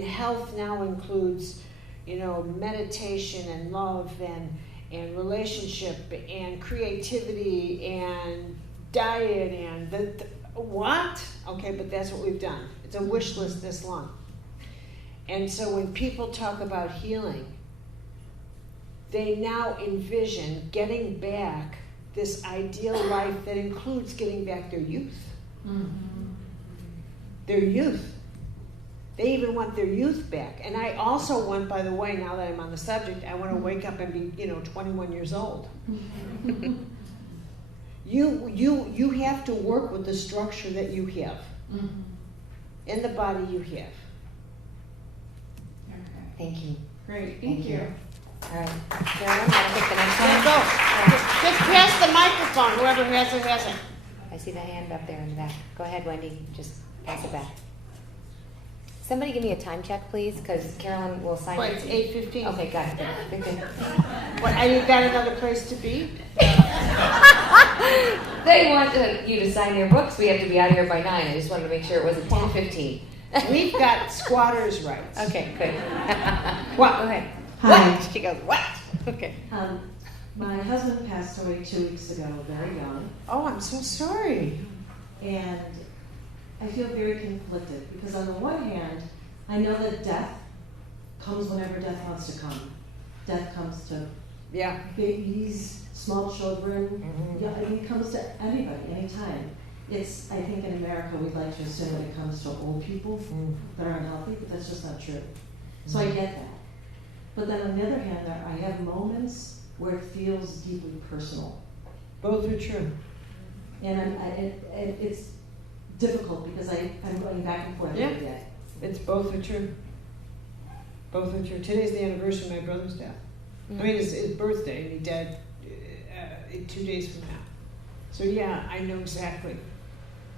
Health now includes, meditation and love and relationship and creativity and diet and what? Okay, but that's what we've done. It's a wish list this long. And so when people talk about healing, they now envision getting back this ideal life that includes getting back their youth. Mm-hmm. Their youth. They even want their youth back. And I also want, by the way, now that I'm on the subject, I want to wake up and be, 21 years old. You have to work with the structure that you have. Mm-hmm. In the body you have. Okay. Thank you. Great. Thank Thank you. you. All right. Carolyn, want to pick the next There one? you go. Just pass the microphone. Whoever has it, has it. I see the hand up there in the back. Go ahead, Wendy. Just pass it back. Somebody give me a time check, please, because Carolyn will sign Wait, it. it's 8:15. Okay, got it. Good. What, I got another place to be? They want you to sign their books. We have to be out of here by 9. I just wanted to make sure it wasn't 10:15. We've got squatters' rights. Okay, good. What? Go ahead. Hi. What? She goes, what? Okay. My husband passed away 2 weeks ago, very young, Oh, I'm so sorry. and I feel very conflicted because on the one hand, I know that death comes whenever death wants to come. Death comes to Yeah. babies, small children, Mhm. yeah, it comes to anybody, anytime. I think in America we'd like to assume that it comes to old people that aren't healthy, but that's just not true. So I get that. But then on the other hand, I have moments where it feels deeply personal. Both are true. And it's difficult because I'm going back and forth every day. It's both are true. Both are true. Today's the anniversary of my brother's death. I mean, it's his birthday, and he died 2 days from now. So yeah, I know exactly.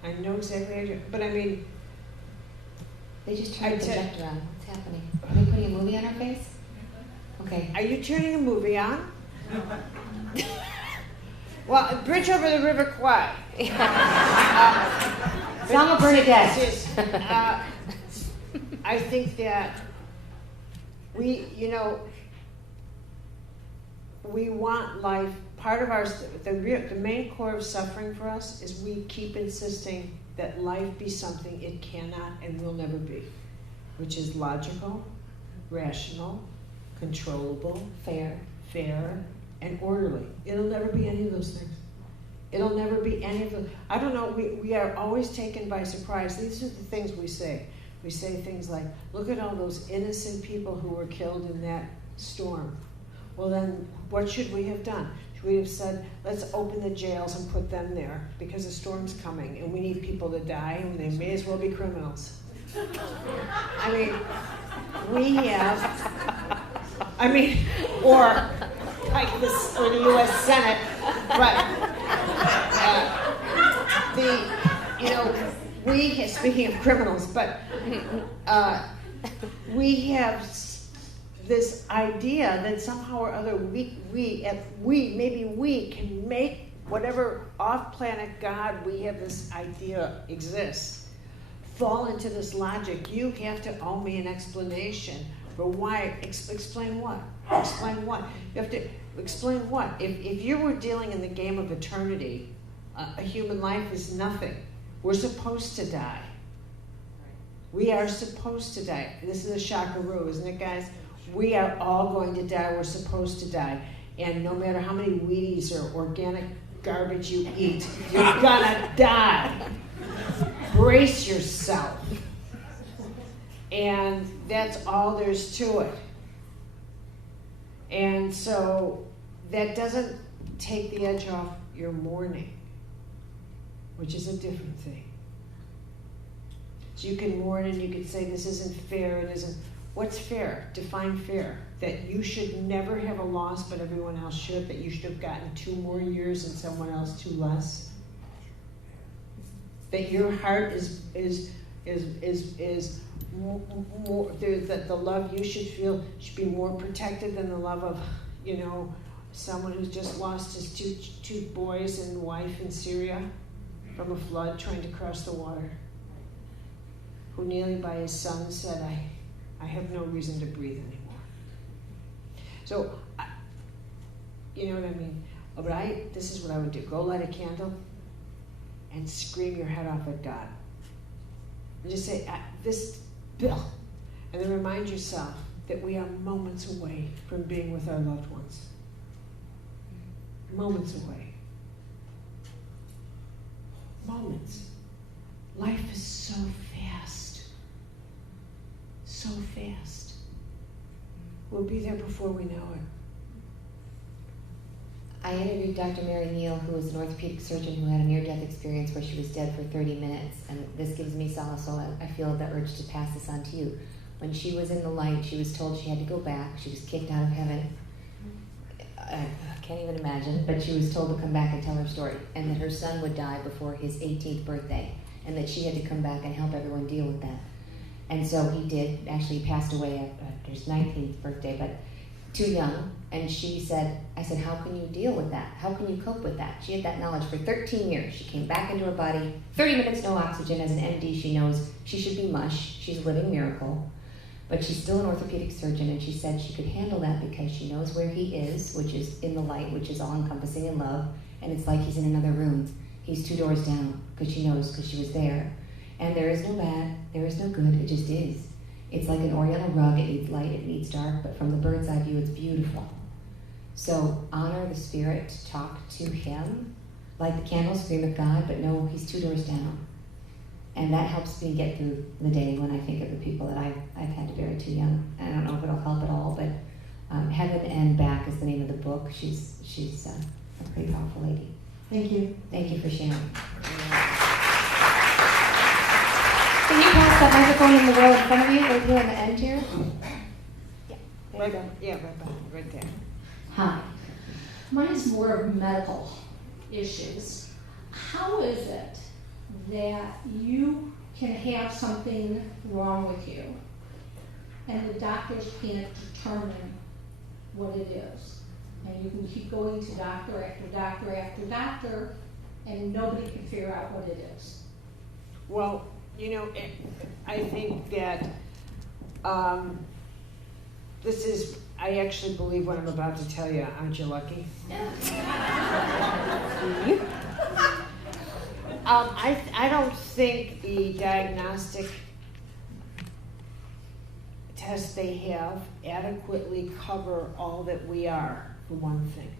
How you do. But I mean, They just turned the projector on. What's happening? Are they putting a movie on our face? Okay. are you turning a movie on? Well, Bridge Over the River Kwai. Selma Bernadette. I think that we want life. Part of the main core of suffering for us is we keep insisting that life be something it cannot and will never be, which is logical, rational, controllable, Fair. and orderly. It'll never be any of those things. It'll never be any of those. I don't know, we are always taken by surprise. These are the things we say. We say things like, look at all those innocent people who were killed in that storm. Well then, what should we have done? Should we have said, let's open the jails and put them there because the storm's coming and we need people to die and they may as well be criminals. I mean, or like this, or the U.S. Senate, but speaking of criminals, but we have this idea that somehow or other we can make whatever off-planet God we have this idea exists fall into this logic. You have to owe me an explanation for why. Explain what? Explain what? You have to explain what? If you were dealing in the game of eternity, a human life is nothing. We're supposed to die. We are supposed to die. This is a shockaroo, isn't it, guys? We are all going to die. We're supposed to die. And no matter how many Wheaties or organic garbage you eat, you're gonna die. Brace yourself. And that's all there's to it. And so that doesn't take the edge off your mourning, which is a different thing. So you can mourn and you can say, this isn't fair, it isn't. What's fair? Define fair. That you should never have a loss, but everyone else should. That you should have gotten 2 more years and someone else 2 less. That your heart is more, that the love you should feel should be more protected than the love of, someone who's just lost his two boys and wife in Syria from a flood trying to cross the water. Who kneeling by his son said, I have no reason to breathe anymore. So, you know what I mean? But this is what I would do. Go light a candle and scream your head off at God. And just say, this bill. And then remind yourself that we are moments away from being with our loved ones. Moments away. Moments. Life is so fast. So fast. We'll be there before we know it. I interviewed Dr. Mary Neal, who was an orthopedic surgeon who had a near-death experience where she was dead for 30 minutes. And this gives me solace, so I feel the urge to pass this on to you. When she was in the light, she was told she had to go back. She was kicked out of heaven. I can't even imagine, but she was told to come back and tell her story. And that her son would die before his 18th birthday. And that she had to come back and help everyone deal with that. And so he did. Actually, he passed away after his 19th birthday, but too young. And she said, I said, how can you deal with that? How can you cope with that? She had that knowledge for 13 years. She came back into her body, 30 minutes, no oxygen. As an MD, she knows she should be mush. She's a living miracle. But she's still an orthopedic surgeon, and she said she could handle that because she knows where he is, which is in the light, which is all-encompassing in love. And it's like he's in another room. He's 2 doors down, because she knows, because she was there. And there is no bad, there is no good, it just is. It's like an oriental rug, it needs light, it needs dark, but from the bird's eye view, it's beautiful. So honor the spirit, talk to him, light the candle, scream at God, but know he's 2 doors down. And that helps me get through the day when I think of the people that I've had to bury too young. I don't know if it'll help at all, but Heaven and Back is the name of the book. She's a pretty powerful lady. Thank you. Thank you for sharing. Can you pass that microphone in the row in front of you, right here on the end here? Yeah. There you go. Right there. Hi. Mine's more of medical issues. How is it that you can have something wrong with you and the doctors can't determine what it is? And you can keep going to doctor after doctor after doctor and nobody can figure out what it is. Well, I think that this is, I actually believe what I'm about to tell you. Aren't you lucky? I don't think the diagnostic tests they have adequately cover all that we are, for one thing.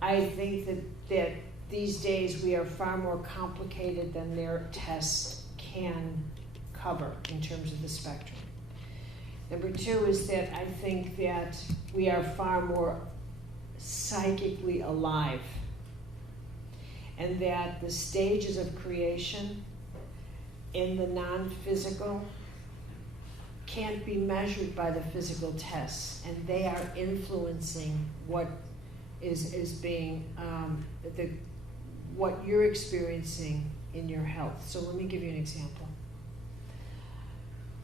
I think that these days we are far more complicated than their tests can cover in terms of the spectrum. Number 2 is that I think that we are far more psychically alive, and that the stages of creation in the non-physical can't be measured by the physical tests, and they are influencing what is being what you're experiencing in your health. So let me give you an example.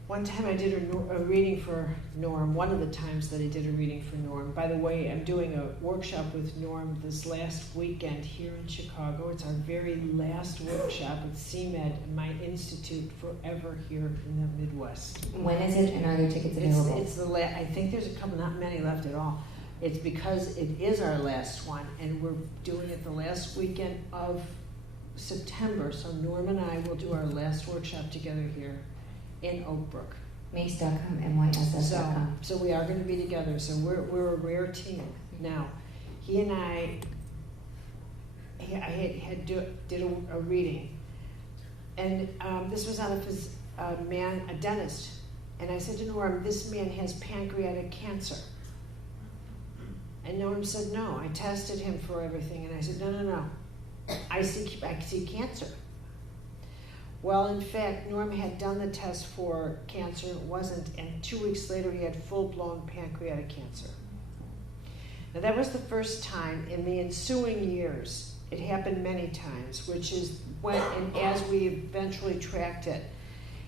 One time I did a reading for Norm, one of the times that I did a reading for Norm. By the way, I'm doing a workshop with Norm this last weekend here in Chicago. It's our very last workshop at CMED, my institute forever here in the Midwest. When is it, and are there tickets available? It's I think there's a couple, not many left at all. It's because it is our last one, and we're doing it the last weekend of September. So Norm and I will do our last workshop together here in Oak Brook. Mace.com, MYSS.com. So we are going to be together. So we're a rare team. Now, he and I did a reading, and this was on a dentist, and I said to Norm, this man has pancreatic cancer. And Norm said, no. I tested him for everything, and I said, no. I see cancer. Well, in fact, Norm had done the test for cancer, it wasn't, and 2 weeks later he had full-blown pancreatic cancer. Now that was the first time. In the ensuing years, it happened many times, which is when, and as we eventually tracked it,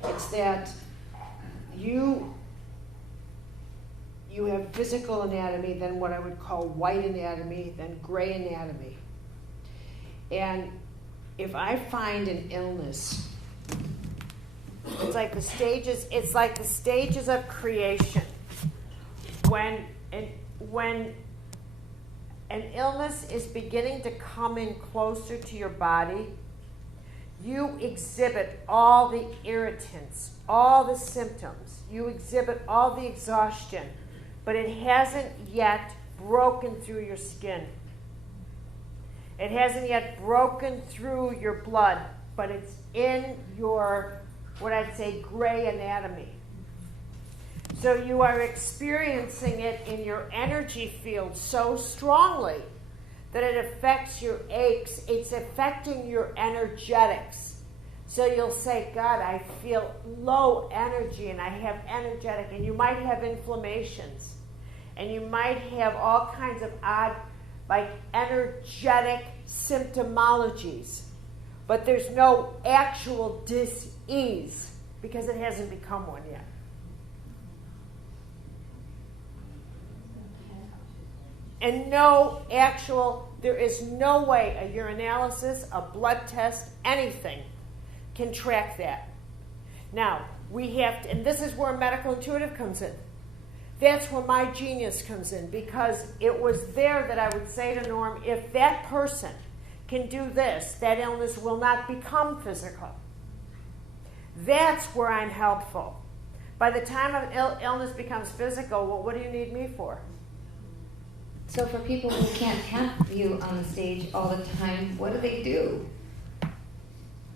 it's that you have physical anatomy, then what I would call white anatomy, then gray anatomy. And if I find an illness, it's like the stages of creation. When an illness is beginning to come in closer to your body, you exhibit all the irritants, all the symptoms. You exhibit all the exhaustion, but it hasn't yet broken through your skin. It hasn't yet broken through your blood, but it's in your, what I'd say, gray anatomy. So you are experiencing it in your energy field so strongly that it affects your aches. It's affecting your energetics. So you'll say, God, I feel low energy and I have energetic, and you might have inflammations, and you might have all kinds of odd, like energetic symptomologies, but there's no actual dis-ease because it hasn't become one yet. And there is no way a urinalysis, a blood test, anything can track that. Now, we have to, and this is where medical intuitive comes in. That's where my genius comes in, because it was there that I would say to Norm, if that person can do this, that illness will not become physical. That's where I'm helpful. By the time an illness becomes physical, well, what do you need me for? So for people who can't have you on the stage all the time, what do?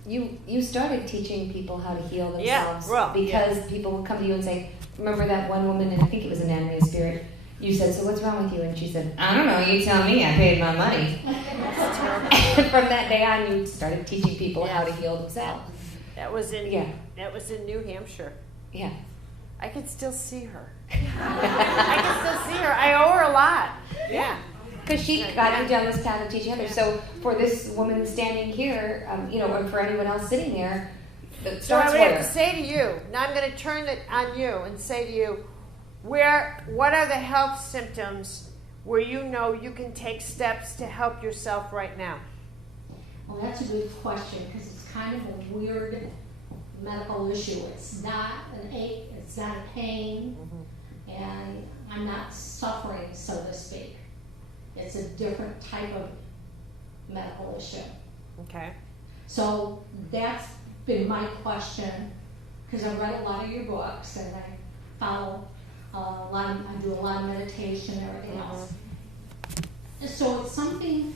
You started teaching people how to heal themselves because people would come to you and say, remember that one woman, and I think it was Anatomy of Spirit, you said, so what's wrong with you? And she said, I don't know, you tell me, I paid my money. And from that day on, you started teaching people how to heal themselves. That was in New Hampshire. Yeah. I could still see her. I owe her a lot. Yeah. Because she got you down this path of teaching others. So for this woman standing here, or for anyone else sitting there, so I would have to say to you, now I'm going to turn it on you and say to you, what are the health symptoms where you know you can take steps to help yourself right now? Well, that's a good question, because it's kind of a weird medical issue. It's not an ache, it's not a pain, and I'm not suffering, so to speak. It's a different type of medical issue. Okay. So that's been my question, because I've read a lot of your books, and I follow I do a lot of meditation and everything else. And so it's something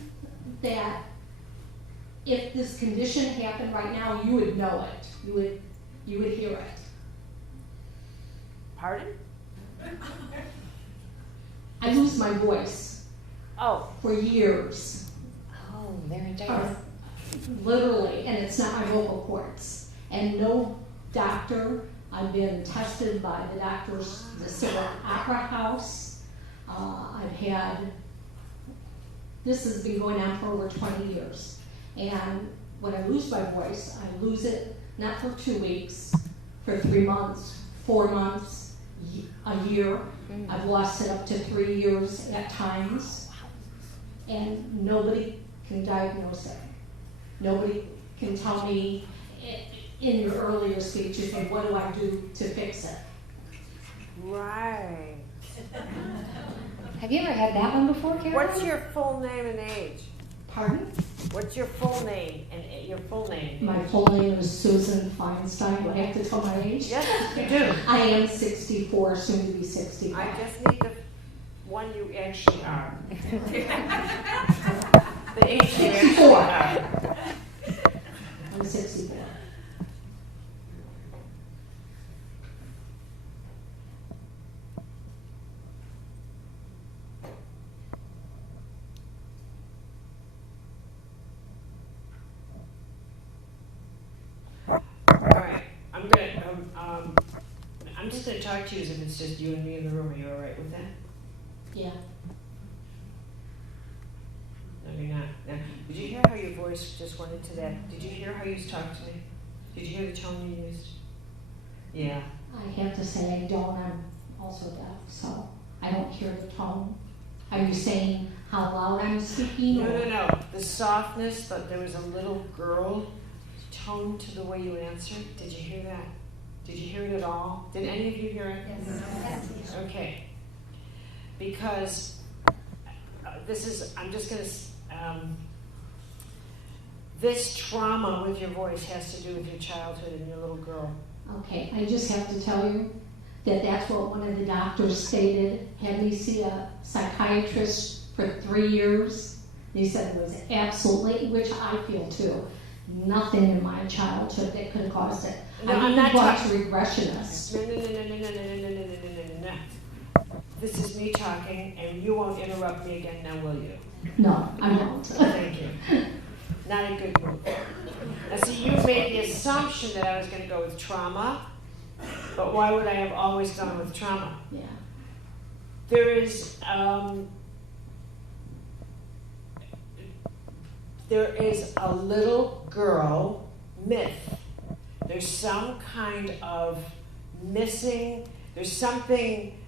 that if this condition happened right now, you would know it. You would hear it. Pardon? I lose my voice. Oh. For years. Oh, laryngitis. Literally, and it's not my vocal cords. And no doctor I've been tested by the doctors, the Civic Opera House. I've had, this has been going on for over 20 years. And when I lose my voice, I lose it not for 2 weeks, for 3 months, 4 months, a year. I've lost it up to 3 years at times. And nobody can diagnose it. Nobody can tell me in your earlier speech, you say, what do I do to fix it? Right. Have you ever had that one before, Caroline? What's your full name and age? Pardon? What's your full name and your full name? My full name is Susan Feinstein. Do I have to tell my age? Yes, you do. I am 64, soon to be 65. I just need the one you actually are. The age you actually are. I'm 64. Alright, I'm just gonna talk to you as if it's just you and me in the room. Are you alright with that? Yeah. No, you're not. Now, did you hear how your voice just went into that? Did you hear how you talked to me? Did you hear the tone you used? Yeah. I have to say I don't. I'm also deaf, so I don't hear the tone. Are you saying how loud I'm speaking? No. The softness, but there was a little girl tone to the way you answered. Did you hear that? Did you hear it at all? Did any of you hear it? Yes. Okay. Because I'm just going to, this trauma with your voice has to do with your childhood and your little girl. Okay, I just have to tell you that that's what one of the doctors stated. Had me see a psychiatrist for 3 years. They said it was absolutely, which I feel too, nothing in my childhood that could have caused it. No, I I'm not watch talking. regressionists. No. This is me talking, and you won't interrupt me again now, will you? No, I won't. Thank you. Not a good move. Now, see, you made the assumption that I was going to go with trauma, but why would I have always gone with trauma? Yeah. There is a little girl myth. There's some kind of missing, there's something,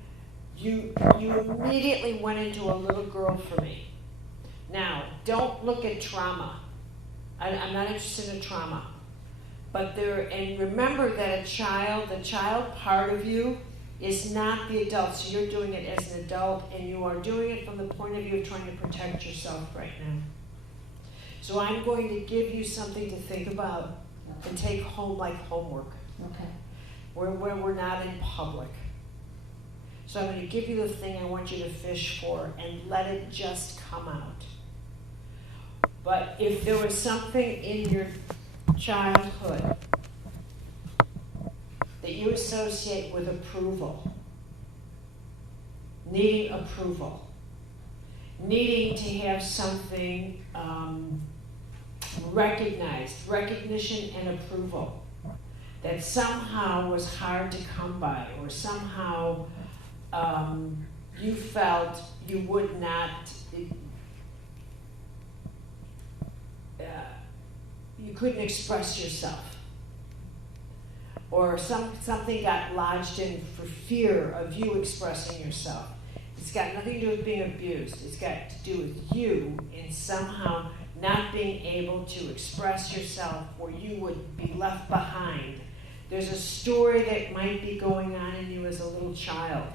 you immediately went into a little girl for me. Now, don't look at trauma. I'm not interested in trauma. But and remember that the child part of you is not the adult. So you're doing it as an adult, and you are doing it from the point of view of trying to protect yourself right now. So I'm going to give you something to think about and take home like homework. Okay. Where we're not in public. So I'm going to give you the thing I want you to fish for and let it just come out. But if there was something in your childhood that you associate with approval, needing approval, needing to have something recognized, recognition and approval, that somehow was hard to come by, or somehow you felt you would not, you couldn't express yourself, or something got lodged in for fear of you expressing yourself. It's got nothing to do with being abused. It's got to do with you in somehow not being able to express yourself, or you would be left behind. There's a story that might be going on in you as a little child.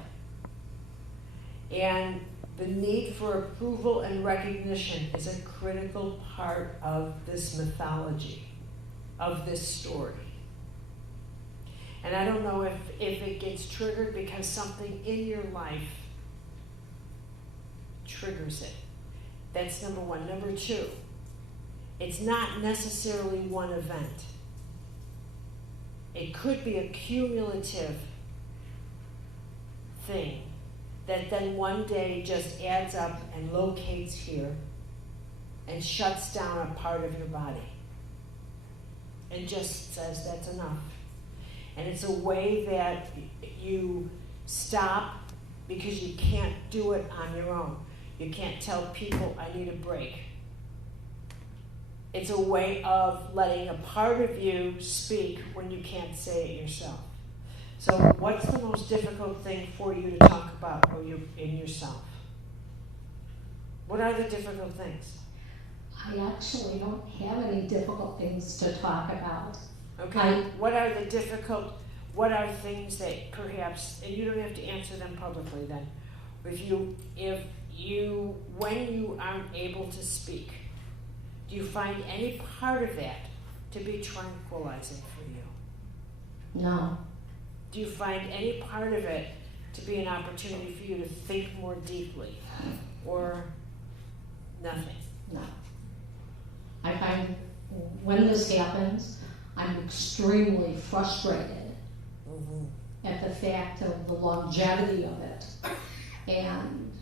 And the need for approval and recognition is a critical part of this mythology, of this story. And I don't know if it gets triggered because something in your life triggers it. That's number one. Number two, it's not necessarily one event. It could be a cumulative thing that then one day just adds up and locates here and shuts down a part of your body and just says that's enough. And it's a way that you stop because you can't do it on your own. You can't tell people, I need a break. It's a way of letting a part of you speak when you can't say it yourself. So what's the most difficult thing for you to talk about in yourself? What are the difficult things? I actually don't have any difficult things to talk about. Okay, what are things that perhaps, and you don't have to answer them publicly then, when you aren't able to speak, do you find any part of that to be tranquilizing for you? No. Do you find any part of it to be an opportunity for you to think more deeply? Or nothing? No. I find when this happens, I'm extremely frustrated at the fact of the longevity of it. And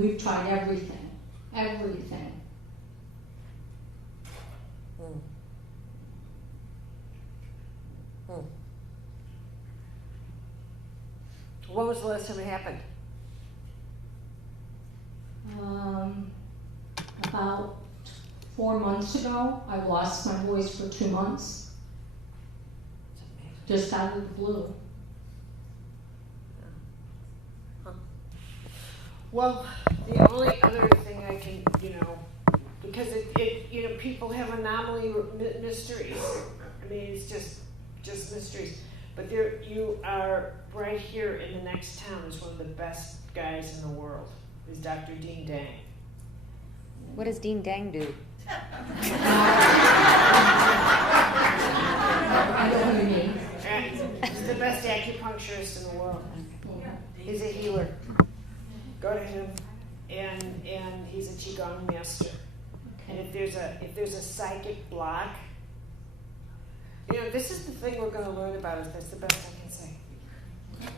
we've tried everything. When was the last time it happened? About 4 months ago, I lost my voice for 2 months. Just out of the blue. Well, the only other thing I can, because people have anomaly mysteries. I mean, it's just mysteries. But you are right here in the next town is one of the best guys in the world. Is Dr. Dean Dang. What does Dean Dang do? I know what you mean. He's the best acupuncturist in the world. He's a healer. Go to him, and he's a qigong master. And if there's a psychic block, this is the thing we're going to learn about it. That's the best I can say.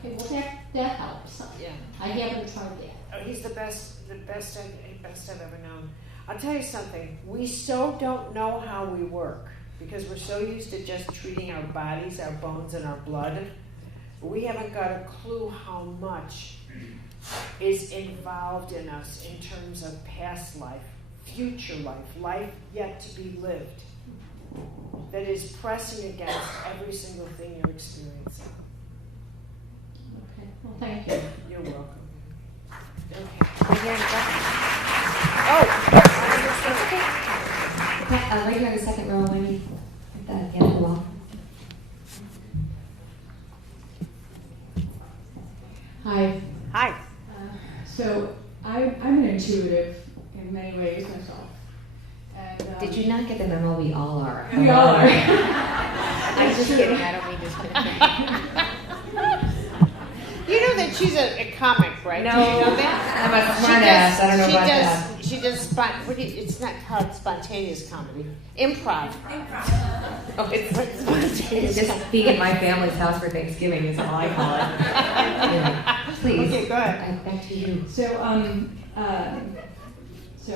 Okay, well that helps. Yeah. I haven't tried that. Oh, he's the best I've ever known. I'll tell you something. We so don't know how we work because we're so used to just treating our bodies, our bones, and our blood. We haven't got a clue how much is involved in us in terms of past life, future life yet to be lived, that is pressing against every single thing you're experiencing. Okay, well thank you. You're welcome. Okay. Right here in the front. Right here in the second row, Wendy. At the end of the wall. Hi. Hi. So I'm an intuitive in many ways myself. And, Did you not get the memo? We all are. We all are. I'm just kidding. I don't mean to. You know that she's a comic, right? No. Do you know that? I'm a smart ass. I don't know about that. She does it's not called spontaneous comedy. Improv. Oh, it's like spontaneous. It's just being at my family's house for Thanksgiving is all I call it. Anyway, please. Okay, go ahead. Back to you. So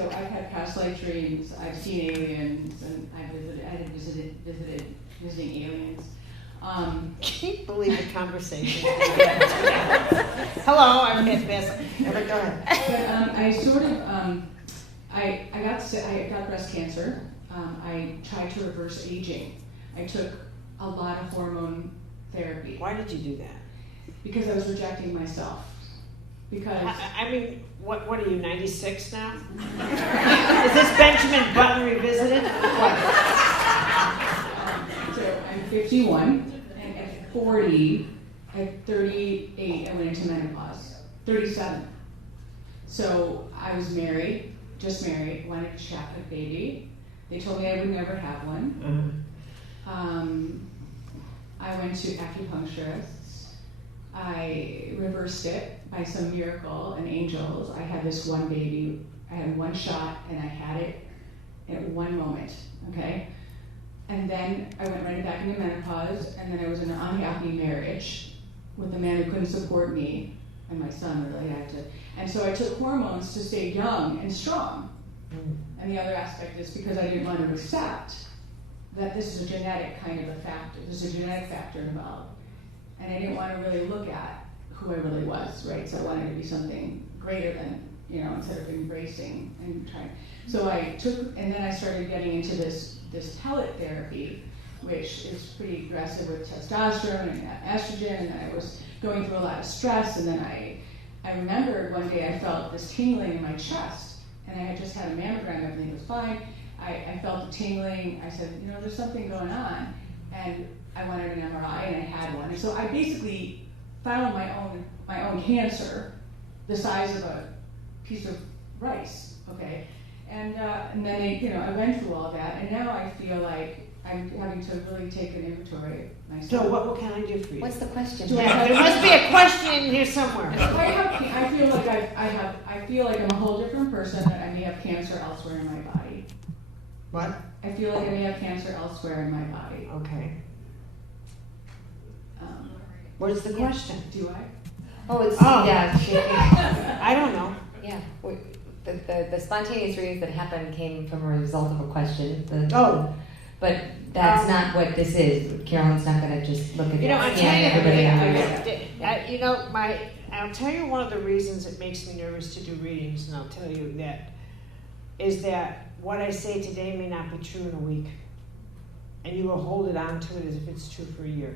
I've had past life dreams. I've seen aliens, and I visited visiting aliens. Can't believe the conversation. Hello, I'm Miss. Go ahead. But I sort of I got breast cancer. I tried to reverse aging. I took a lot of hormone therapy. Why did you do that? Because I was rejecting myself. Because I mean, what are you, 96 now? Is this Benjamin Button revisited? What? So I'm 51, and at 40, at 38, I went into menopause. 37. So I was married, just married, wanted to have a baby. They told me I would never have one. I went to acupuncturists. I reversed it by some miracle and angels. I had this one baby. I had one shot, and I had it at one moment, okay? And then I went right back into menopause, and then I was in an unhappy marriage with a man who couldn't support me, and my son really had to. And so I took hormones to stay young and strong. And the other aspect is because I didn't want to accept that this is a genetic kind of a factor. There's a genetic factor involved. And I didn't want to really look at who I really was, right? So I wanted to be something greater than, instead of embracing and trying. So I took, and then I started getting into this pellet therapy, which is pretty aggressive with testosterone and estrogen, and I was going through a lot of stress, and then I remembered one day I felt this tingling in my chest, and I had just had a mammogram, everything was fine. I felt the tingling. I said, there's something going on, and I wanted an MRI, and I had one. And so I basically found my own cancer, the size of a piece of rice, okay? And then I went through all that, and now I feel like I'm having to really take an inventory of myself. So what can I do for you? What's the question? There must be a question in here somewhere. I feel like I feel like I'm a whole different person, that I may have cancer elsewhere in my body. What? I feel like I may have cancer elsewhere in my body. Okay. What's the question? Do I? Yeah. I don't know. Yeah. The spontaneous readings that happened came from a result of a question. But that's not what this is. Carolyn's not going to just look at I'll tell you one of the reasons it makes me nervous to do readings, and I'll tell you that, is that what I say today may not be true in a week. And you will hold it on to it as if it's true for a year.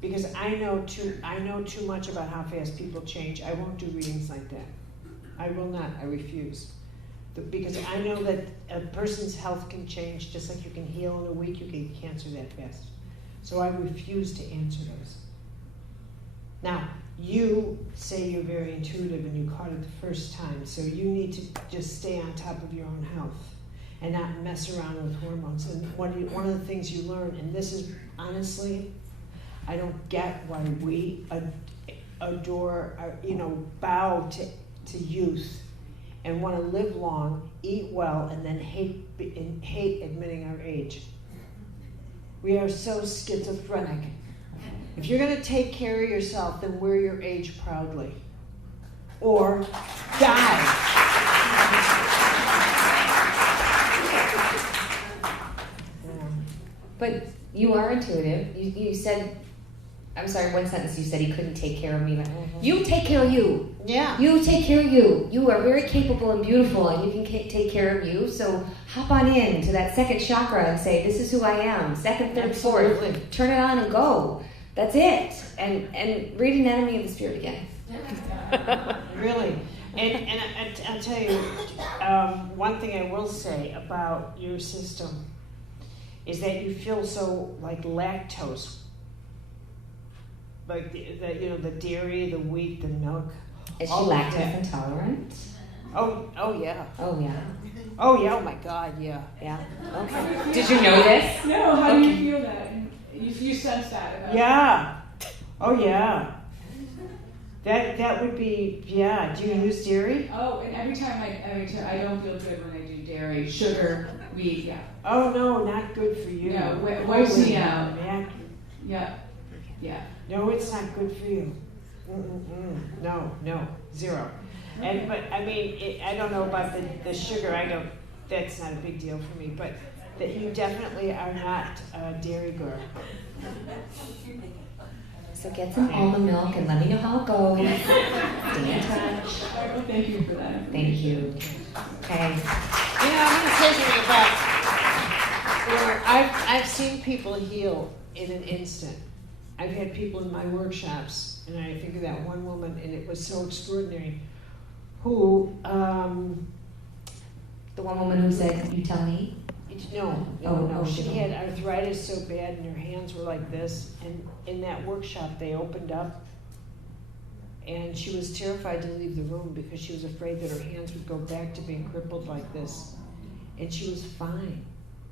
Because I know too much about how fast people change. I won't do readings like that. I will not. I refuse. Because I know that a person's health can change just like you can heal in a week. You can get cancer that fast. So I refuse to answer those. Now, you say you're very intuitive and you caught it the first time, so you need to just stay on top of your own health and not mess around with hormones. And one of the things you learn, and this is honestly, I don't get why we adore, bow to youth and want to live long, eat well, and then hate admitting our age. We are so schizophrenic. If you're going to take care of yourself, then wear your age proudly. Or die. But you are intuitive. You said, I'm sorry, one sentence you said he couldn't take care of me. Mm-hmm. You take care of you. Yeah. You take care of you. You are very capable and beautiful, and you can take care of you. So hop on in to that second chakra and say, this is who I am. Second, third, Absolutely. fourth. Turn it on and go. That's it. And read Anatomy of the Spirit again. Really. And I'll tell you, one thing I will say about your system is that you feel so like lactose. Like the dairy, the wheat, the milk. Is she lactose intolerant? Oh yeah. Oh yeah. Oh yeah. Oh my God. Yeah. Yeah. Okay. Did you know this? No. How do you feel that? You sense that? Yeah. Oh yeah. That would be, yeah. Do you use dairy? Oh, and every time I don't feel good when I do dairy, sugar, wheat. Yeah. Oh no, not good for you. No, wipes me out. Yeah. Yeah. No, it's not good for you. No, zero. But I mean, I don't know about the sugar. I don't. That's not a big deal for me. But that you definitely are not a dairy girl. So get some almond milk and let me know how it goes. Stay in touch. Well, thank you for that. Thank you. Okay. I'm going to say something about. I've seen people heal in an instant. I've had people in my workshops, and I think of that one woman, and it was so extraordinary, who... the one woman who said, you tell me? No. She had arthritis so bad, and her hands were like this, and in that workshop, they opened up, and she was terrified to leave the room because she was afraid that her hands would go back to being crippled like this, and she was fine.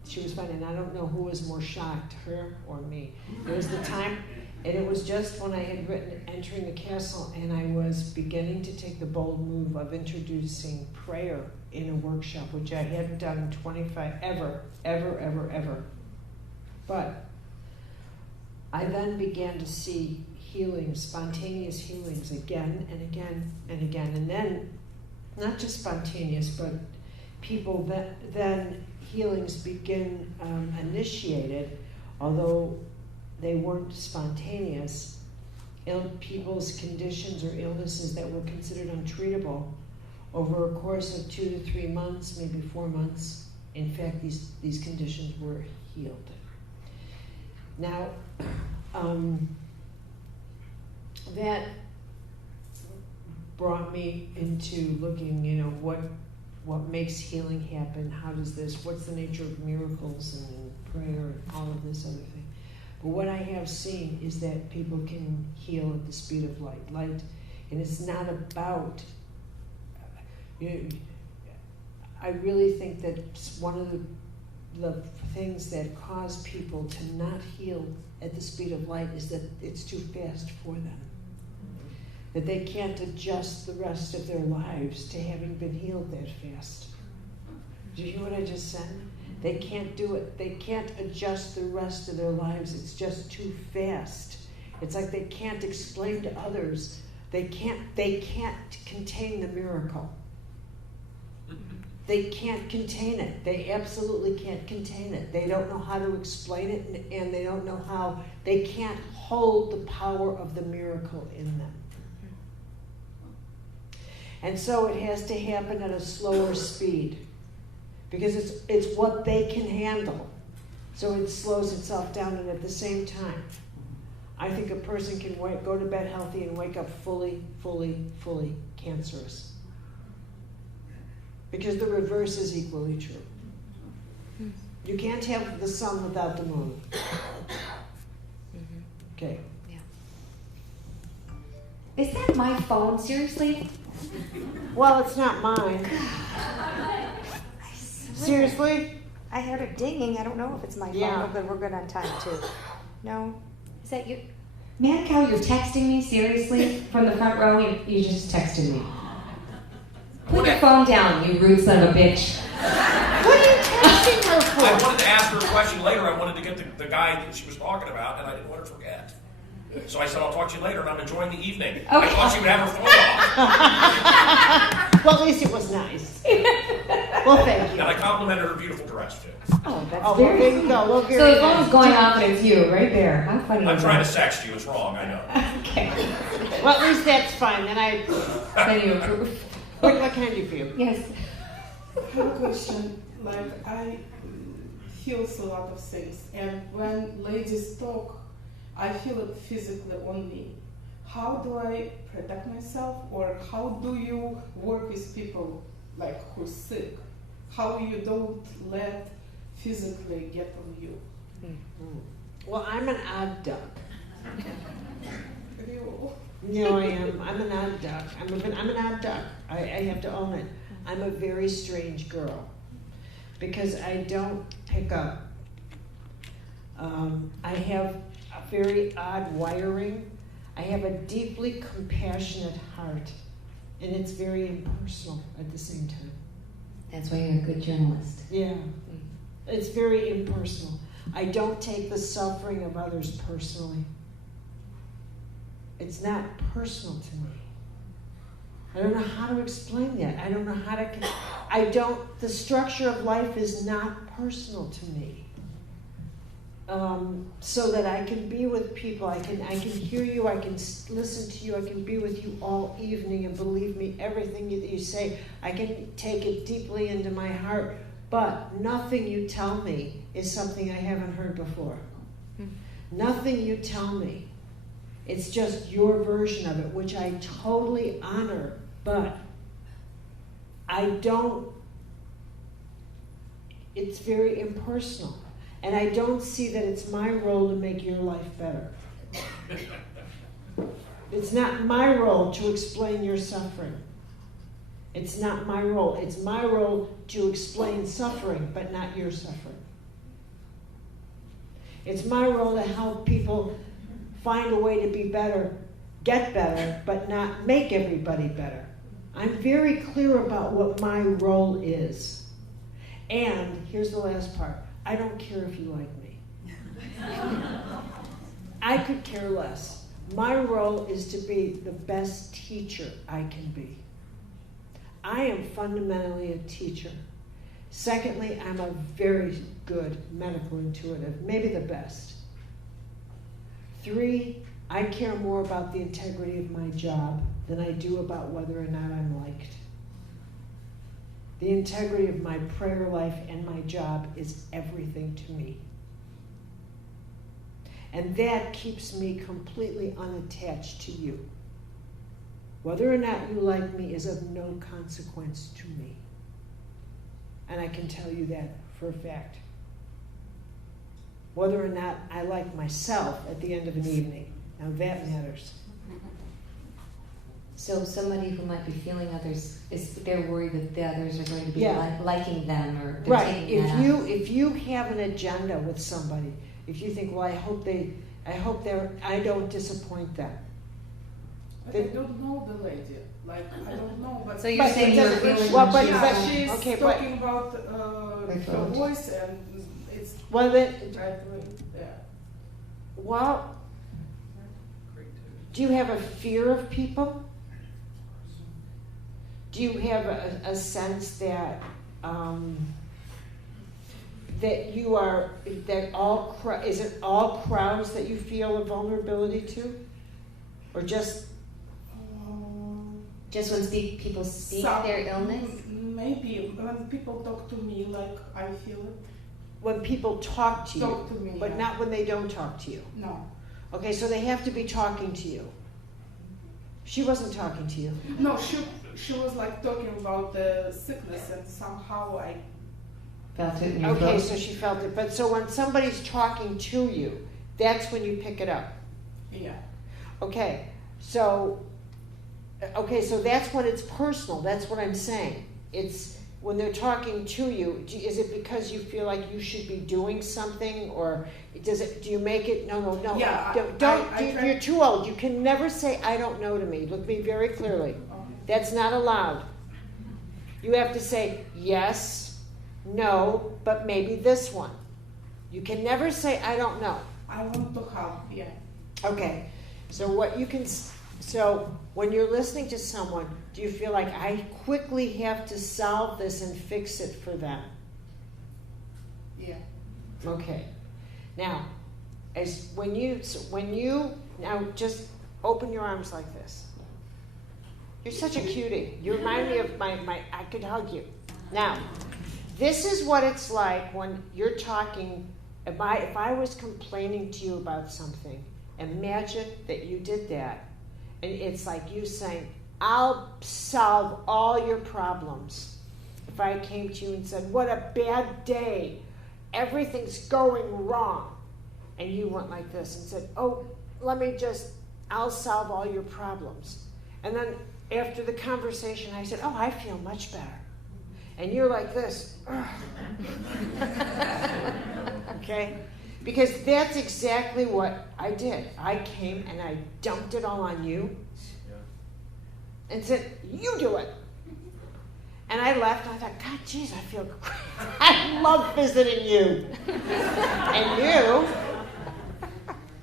She was fine, and I don't know who was more shocked, her or me. It was the time, and it was just when I had written Entering the Castle, and I was beginning to take the bold move of introducing prayer in a workshop, which I hadn't done in 25, ever. But I then began to see healings, spontaneous healings again and again and again. And then, not just spontaneous, but people then healings begin initiated, although they weren't spontaneous. People's conditions or illnesses that were considered untreatable over a course of 2 to 3 months, maybe 4 months. In fact, these conditions were healed. Now, that brought me into looking, what makes healing happen? How does this? What's the nature of miracles and prayer and all of this other thing? But what I have seen is that people can heal at the speed of light. And it's not about. I really think that one of the things that cause people to not heal at the speed of light is that it's too fast for them. That they can't adjust the rest of their lives to having been healed that fast. Do you hear what I just said? They can't do it. They can't adjust the rest of their lives. It's just too fast. It's like they can't explain to others. They can't contain the miracle. They can't contain it. They absolutely can't contain it. They don't know how to explain it, and they don't know how. They can't hold the power of the miracle in them. And so it has to happen at a slower speed, because it's what they can handle. So it slows itself down, and at the same time, I think a person can go to bed healthy and wake up fully cancerous. Because the reverse is equally true. You can't have the sun without the moon. Okay. Yeah. Is that my phone? Seriously? Well, it's not mine. Seriously? I heard it dinging. I don't know if it's my phone. Yeah. Oh, good. We're good on time, too. No? Is that you? Man, Cal, you're texting me? Seriously? From the front row? You just texted me. Put your phone down, you rude son of a bitch. What are you texting her for? I wanted to ask her a question later. I wanted to get the guy that she was talking about, and I didn't want her to forget. So I said, I'll talk to you later, and I'm enjoying the evening. Okay. I thought she would have her phone off. Well, at least it was nice. Well, thank you. And I complimented her beautiful dress, too. Oh, that's Well, very there you go. Well, So the phone's going off and it's you, right there. How funny I'm is trying that? to sext you. It's wrong, I know. Okay. Well, at least that's fine. Then I approve. Then you approve. What can I do for you? Yes. I have a question. Like, I feel a lot of things, and when ladies talk, I feel it physically on me. How do I protect myself, or how do you work with people like who's sick? How you don't let physically get on you? Well, I'm an odd duck. You. No, I am. I'm an odd duck. I'm an odd duck. I have to own it. I'm a very strange girl because I don't pick up. I have a very odd wiring. I have a deeply compassionate heart, and it's very impersonal at the same time. That's why you're a good journalist. Yeah, it's very impersonal. I don't take the suffering of others personally. It's not personal to me. I don't know how to explain that. I don't know how to, the structure of life is not personal to me. So that I can be with people, I can hear you, I can listen to you, I can be with you all evening, and believe me, everything that you say, I can take it deeply into my heart, but nothing you tell me is something I haven't heard before. Nothing you tell me. It's just your version of it, which I totally honor, but it's very impersonal. And I don't see that it's my role to make your life better. It's not my role to explain your suffering. It's not my role. It's my role to explain suffering, but not your suffering. It's my role to help people find a way to be better, get better, but not make everybody better. I'm very clear about what my role is. And here's the last part. I don't care if you like me. I could care less. My role is to be the best teacher I can be. I am fundamentally a teacher. Secondly, I'm a very good medical intuitive, maybe the best. 3, I care more about the integrity of my job than I do about whether or not I'm liked. The integrity of my prayer life and my job is everything to me. And that keeps me completely unattached to you. Whether or not you like me is of no consequence to me. And I can tell you that for a fact. Whether or not I like myself at the end of an evening, now that matters. So somebody who might be feeling others, they're worried that the others are going to be Yeah. liking them or they're Right. taking that out. If you have an agenda with somebody, if you think, well, I don't disappoint them. But I don't know the lady. Like, I don't know. But So you're saying you're feeling she's okay, talking about her voice, and it's well, then, right. Yeah. well, do you have a fear of people? Do you have a sense that that you are, that is it all crowds that you feel a vulnerability to? Or just when people speak their illness? Maybe when people talk to me, like I feel it. when people talk to you, Talk to me, but yeah. not when they don't talk to you? No. Okay, so they have to be talking to you. She wasn't talking to you. No, she was like talking about the sickness, and somehow I Felt it in your Okay, throat? so she felt it. But so when somebody's talking to you, that's when you pick it up. yeah. Okay, so that's when it's personal. That's what I'm saying. It's when they're talking to you. Is it because you feel like you should be doing something, or do you make it? No. Yeah, You're too old. You can never say "I don't know" to me. Look me very clearly. Okay. That's not allowed. You have to say yes, no, but maybe this one. You can never say "I don't know." I want to help. Yeah. Okay, so when you're listening to someone, do you feel like I quickly have to solve this and fix it for them? Yeah. Okay. Now, when you now just open your arms like this. You're such a cutie. You remind me of my I could hug you. Now, this is what it's like when you're talking. If I was complaining to you about something, imagine that you did that. And it's like you saying, I'll solve all your problems. If I came to you and said, what a bad day, everything's going wrong. And you went like this and said, oh, I'll solve all your problems. And then after the conversation, I said, oh, I feel much better. And you're like this. Okay? Because that's exactly what I did. I came and I dumped it all on you and said, you do it. And I left and I thought, God, geez, I feel great. I love visiting you. And you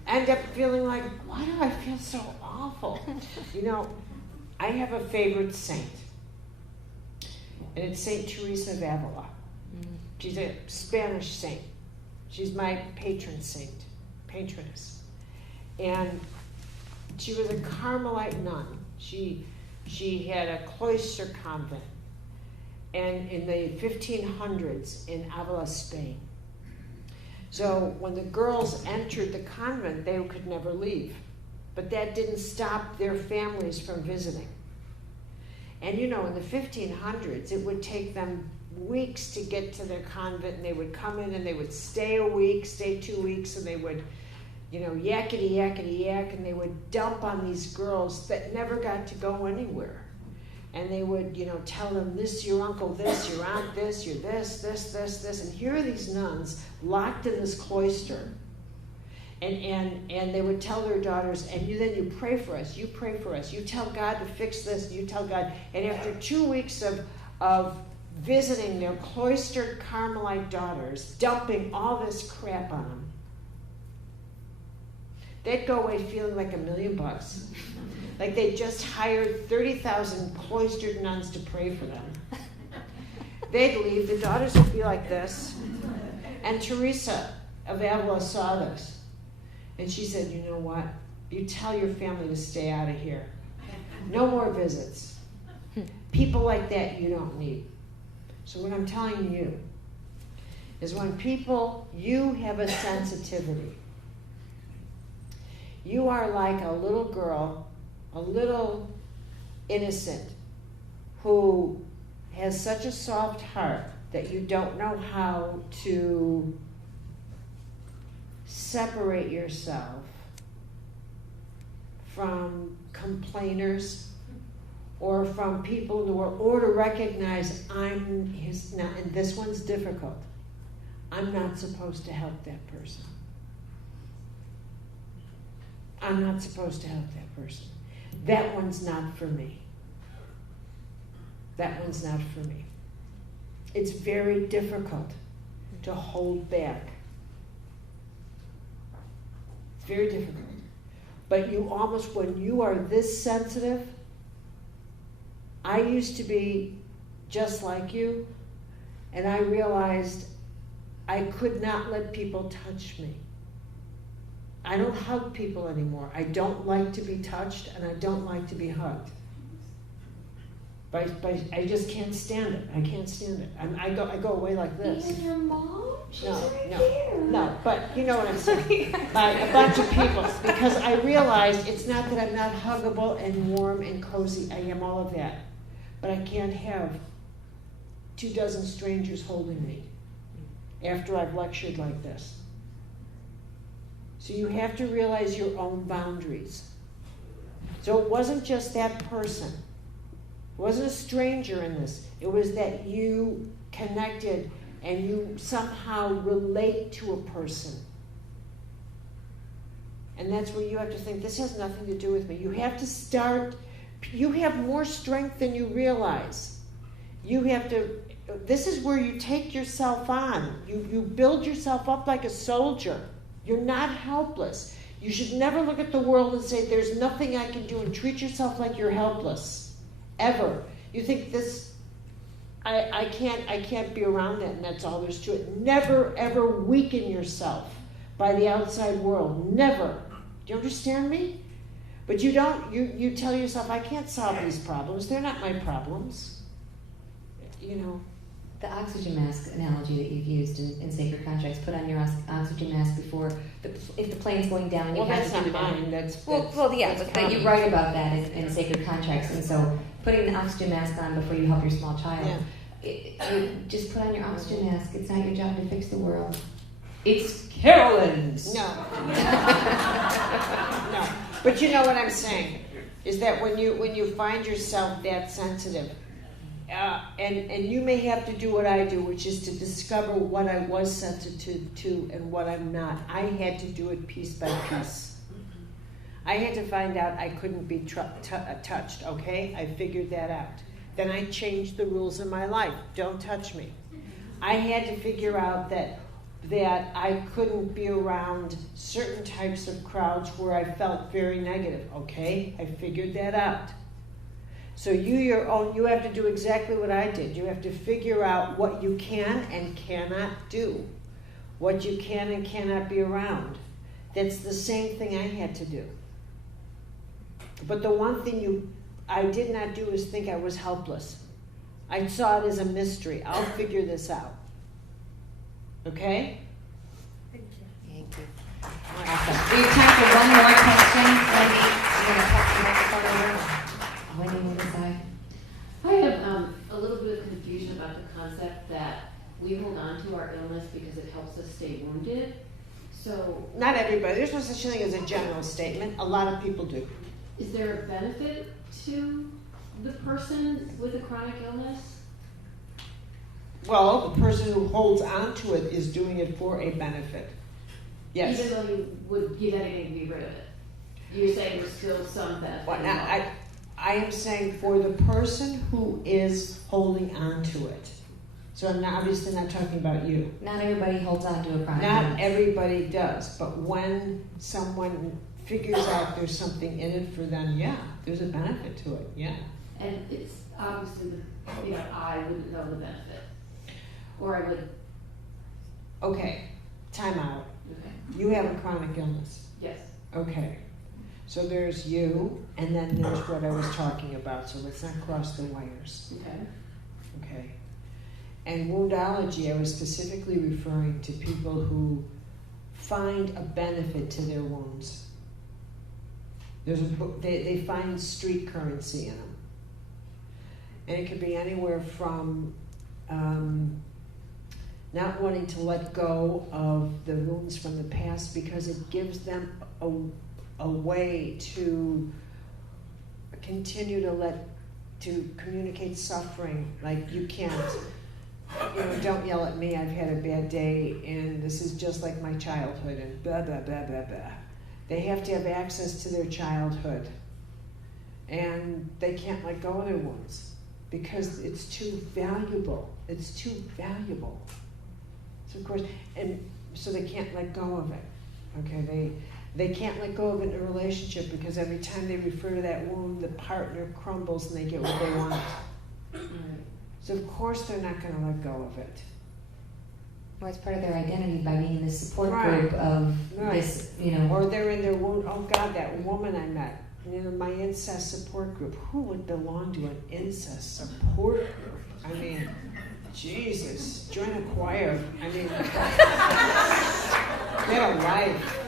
end up feeling like, why do I feel so awful? You know, I have a favorite saint. And it's Saint Teresa of Avila. She's a Spanish saint. She's my patroness. And she was a Carmelite nun. She had a cloister convent, and in the 1500s in Avila, Spain. So when the girls entered the convent, they could never leave. But that didn't stop their families from visiting. And you know, in the 1500s, it would take them weeks to get to their convent, and they would come in and they would stay a week, stay 2 weeks, and they would, yakety, yakety, yak, and they would dump on these girls that never got to go anywhere. And they would, tell them, this, your uncle, this, your aunt, this, you're this, and here are these nuns locked in this cloister. And they would tell their daughters, and then you pray for us, you pray for us, you tell God to fix this, you tell God. And after 2 weeks of visiting their cloistered Carmelite daughters, dumping all this crap on them, they'd go away feeling like $1 million. Like they just hired 30,000 cloistered nuns to pray for them. they'd leave, the daughters would be like this. And Teresa of Avila saw this. And she said, you know what? You tell your family to stay out of here. No more visits. People like that you don't need. So what I'm telling you is when you have a sensitivity. You are like a little girl, a little innocent, who has such a soft heart that you don't know how to separate yourself from complainers or from people in the world, or to recognize now, and this one's difficult. I'm not supposed to help that person. I'm not supposed to help that person. That one's not for me. That one's not for me. It's very difficult to hold back. It's very difficult. But you almost, when you are this sensitive, I used to be just like you, and I realized I could not let people touch me. I don't hug people anymore. I don't like to be touched, and I don't like to be hugged. But I just can't stand it. I can't stand it. I go away like this. Even your mom? She's right No. here. No, but you know what I'm saying. By a bunch of people. Because I realized it's not that I'm not huggable and warm and cozy. I am all of that. But I can't have 24 strangers holding me after I've lectured like this. So you have to realize your own boundaries. So it wasn't just that person. It wasn't a stranger in this. It was that you connected and you somehow relate to a person. And that's where you have to think, this has nothing to do with me. You have to start, you have more strength than you realize. You have to, this is where you take yourself on. You build yourself up like a soldier. You're not helpless. You should never look at the world and say, there's nothing I can do, and treat yourself like you're helpless. Ever. You think this, I can't be around it, and that's all there's to it. Never, ever weaken yourself by the outside world. Never. Do you understand me? But you don't, you tell yourself, I can't solve these problems. They're not my problems. You know. The oxygen mask analogy that you've used in Sacred Contracts, put on your oxygen mask before, if the plane's going down and you have to do that's not mine. That's yeah, but you write about that in Sacred Contracts, and so putting the oxygen mask on before you help your small child, you just put on your oxygen mask. It's not your job to fix the world. It's Caroline's. No. No. But you know what I'm saying is that when you find yourself that sensitive. And you may have to do what I do, which is to discover what I was sensitive to and what I'm not. I had to do it piece by piece. I had to find out I couldn't be touched, okay? I figured that out. Then I changed the rules in my life. Don't touch me. I had to figure out that I couldn't be around certain types of crowds where I felt very negative, okay? I figured that out. So you have to do exactly what I did. You have to figure out what you can and cannot do, what you can and cannot be around. That's the same thing I had to do. But the one thing I did not do is think I was helpless. I saw it as a mystery. I'll figure this out. Okay? Thank you. Thank you. Awesome. We have time for one more question. Wendy, you want to pass the microphone over? Wendy, on this side. I have a little bit of confusion about the concept that we hold on to our illness because it helps us stay wounded. So, not everybody. There's no such thing as a general statement. A lot of people do. Is there a benefit to the person with a chronic illness? Well, the person who holds on to it is doing it for a benefit. Yes. Even though you would give anything to be rid of it. You're saying there's still some benefit. Well, now, I am saying for the person who is holding on to it. So I'm obviously not talking about you. Not everybody holds on to a chronic Not illness. everybody does. But when someone figures out there's something in it for them, yeah, there's a benefit to it, yeah. And it's obviously, I wouldn't know the benefit. Or I would, Okay, time out. okay, You have a chronic illness. yes. Okay. So there's you, and then there's what I was talking about, so let's not cross the wires. Okay. Okay. And woundology, I was specifically referring to people who find a benefit to their wounds. They find street currency in them. And it could be anywhere from not wanting to let go of the wounds from the past because it gives them a way to continue to communicate suffering. Like, you can't, don't yell at me, I've had a bad day, and this is just like my childhood, and blah, blah, blah, blah, blah. They have to have access to their childhood, and they can't let go of their wounds because it's too valuable. It's too valuable. So of course, and so they can't let go of it. Okay, they can't let go of it in a relationship because every time they refer to that wound, the partner crumbles and they get what they want. So of course they're not going to let go of it. Well, it's part of their identity by being in this support Right. group of Right. this, Or they're in their wound. Oh God, that woman I met, my incest support group. Who would belong to an incest support group? I mean, Jesus, join a choir. I mean, get a life.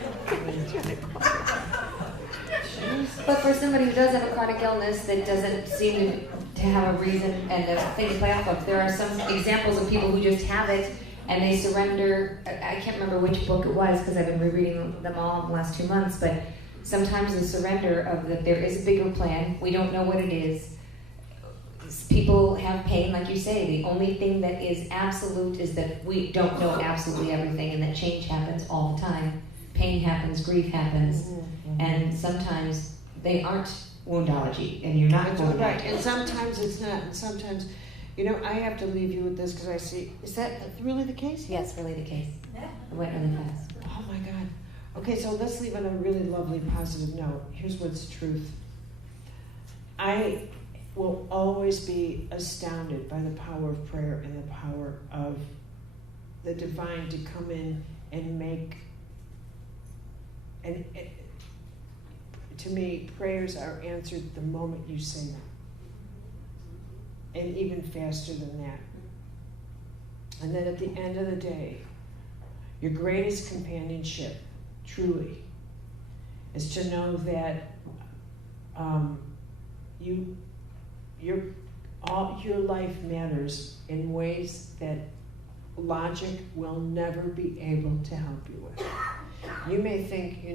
But for somebody who does have a chronic illness that doesn't seem to have a reason and a thing to play off of, there are some examples of people who just have it and they surrender. I can't remember which book it was because I've been rereading them all in the last 2 months, but sometimes the surrender of that there is a bigger plan. We don't know what it is. People have pain, like you say. The only thing that is absolute is that we don't know absolutely everything and that change happens all the time. Pain happens, grief happens, and sometimes they aren't woundology, and you're not woundology. Right, and sometimes it's not, and sometimes, I have to leave you with this because I see, is that really the case? Yeah, it's really the case. It went really fast. Oh my God. Okay, so let's leave on a really lovely positive note. Here's what's truth. I will always be astounded by the power of prayer and the power of the divine to come in and make, and to me, prayers are answered the moment you say them. And even faster than that. And then at the end of the day, your greatest companionship, truly, is to know that your life matters in ways that logic will never be able to help you with. You may think,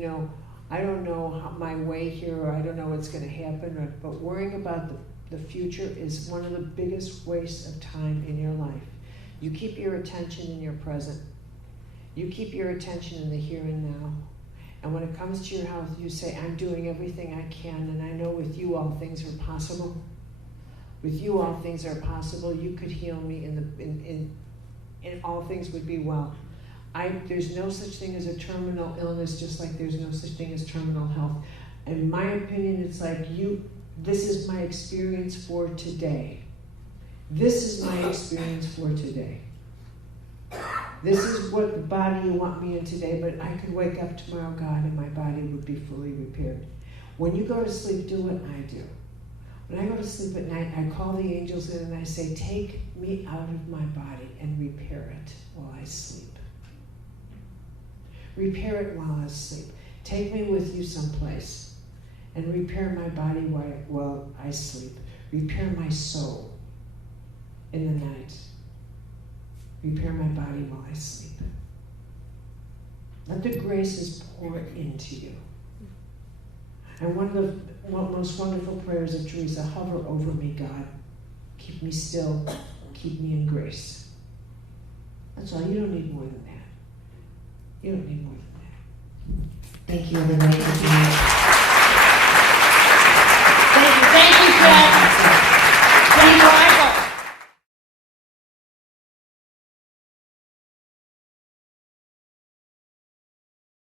I don't know my way here, or I don't know what's going to happen, but worrying about the future is one of the biggest wastes of time in your life. You keep your attention in your present. You keep your attention in the here and now. And when it comes to your health, you say, I'm doing everything I can, and I know with you all things are possible. With you all things are possible. You could heal me, and all things would be well. There's no such thing as a terminal illness, just like there's no such thing as terminal health. In my opinion, it's like this is my experience for today. This is my experience for today. This is what the body you want me in today, but I could wake up tomorrow, God, and my body would be fully repaired. When you go to sleep, do what I do. When I go to sleep at night, I call the angels in and I say, take me out of my body and repair it while I sleep. Repair it while I sleep. Take me with you someplace and repair my body while I sleep. Repair my soul in the night. Repair my body while I sleep. Let the graces pour into you. And one of the most wonderful prayers of Teresa, hover over me, God. Keep me still. Keep me in grace. That's all. You don't need more than that. You don't need more than that. Thank you, everybody.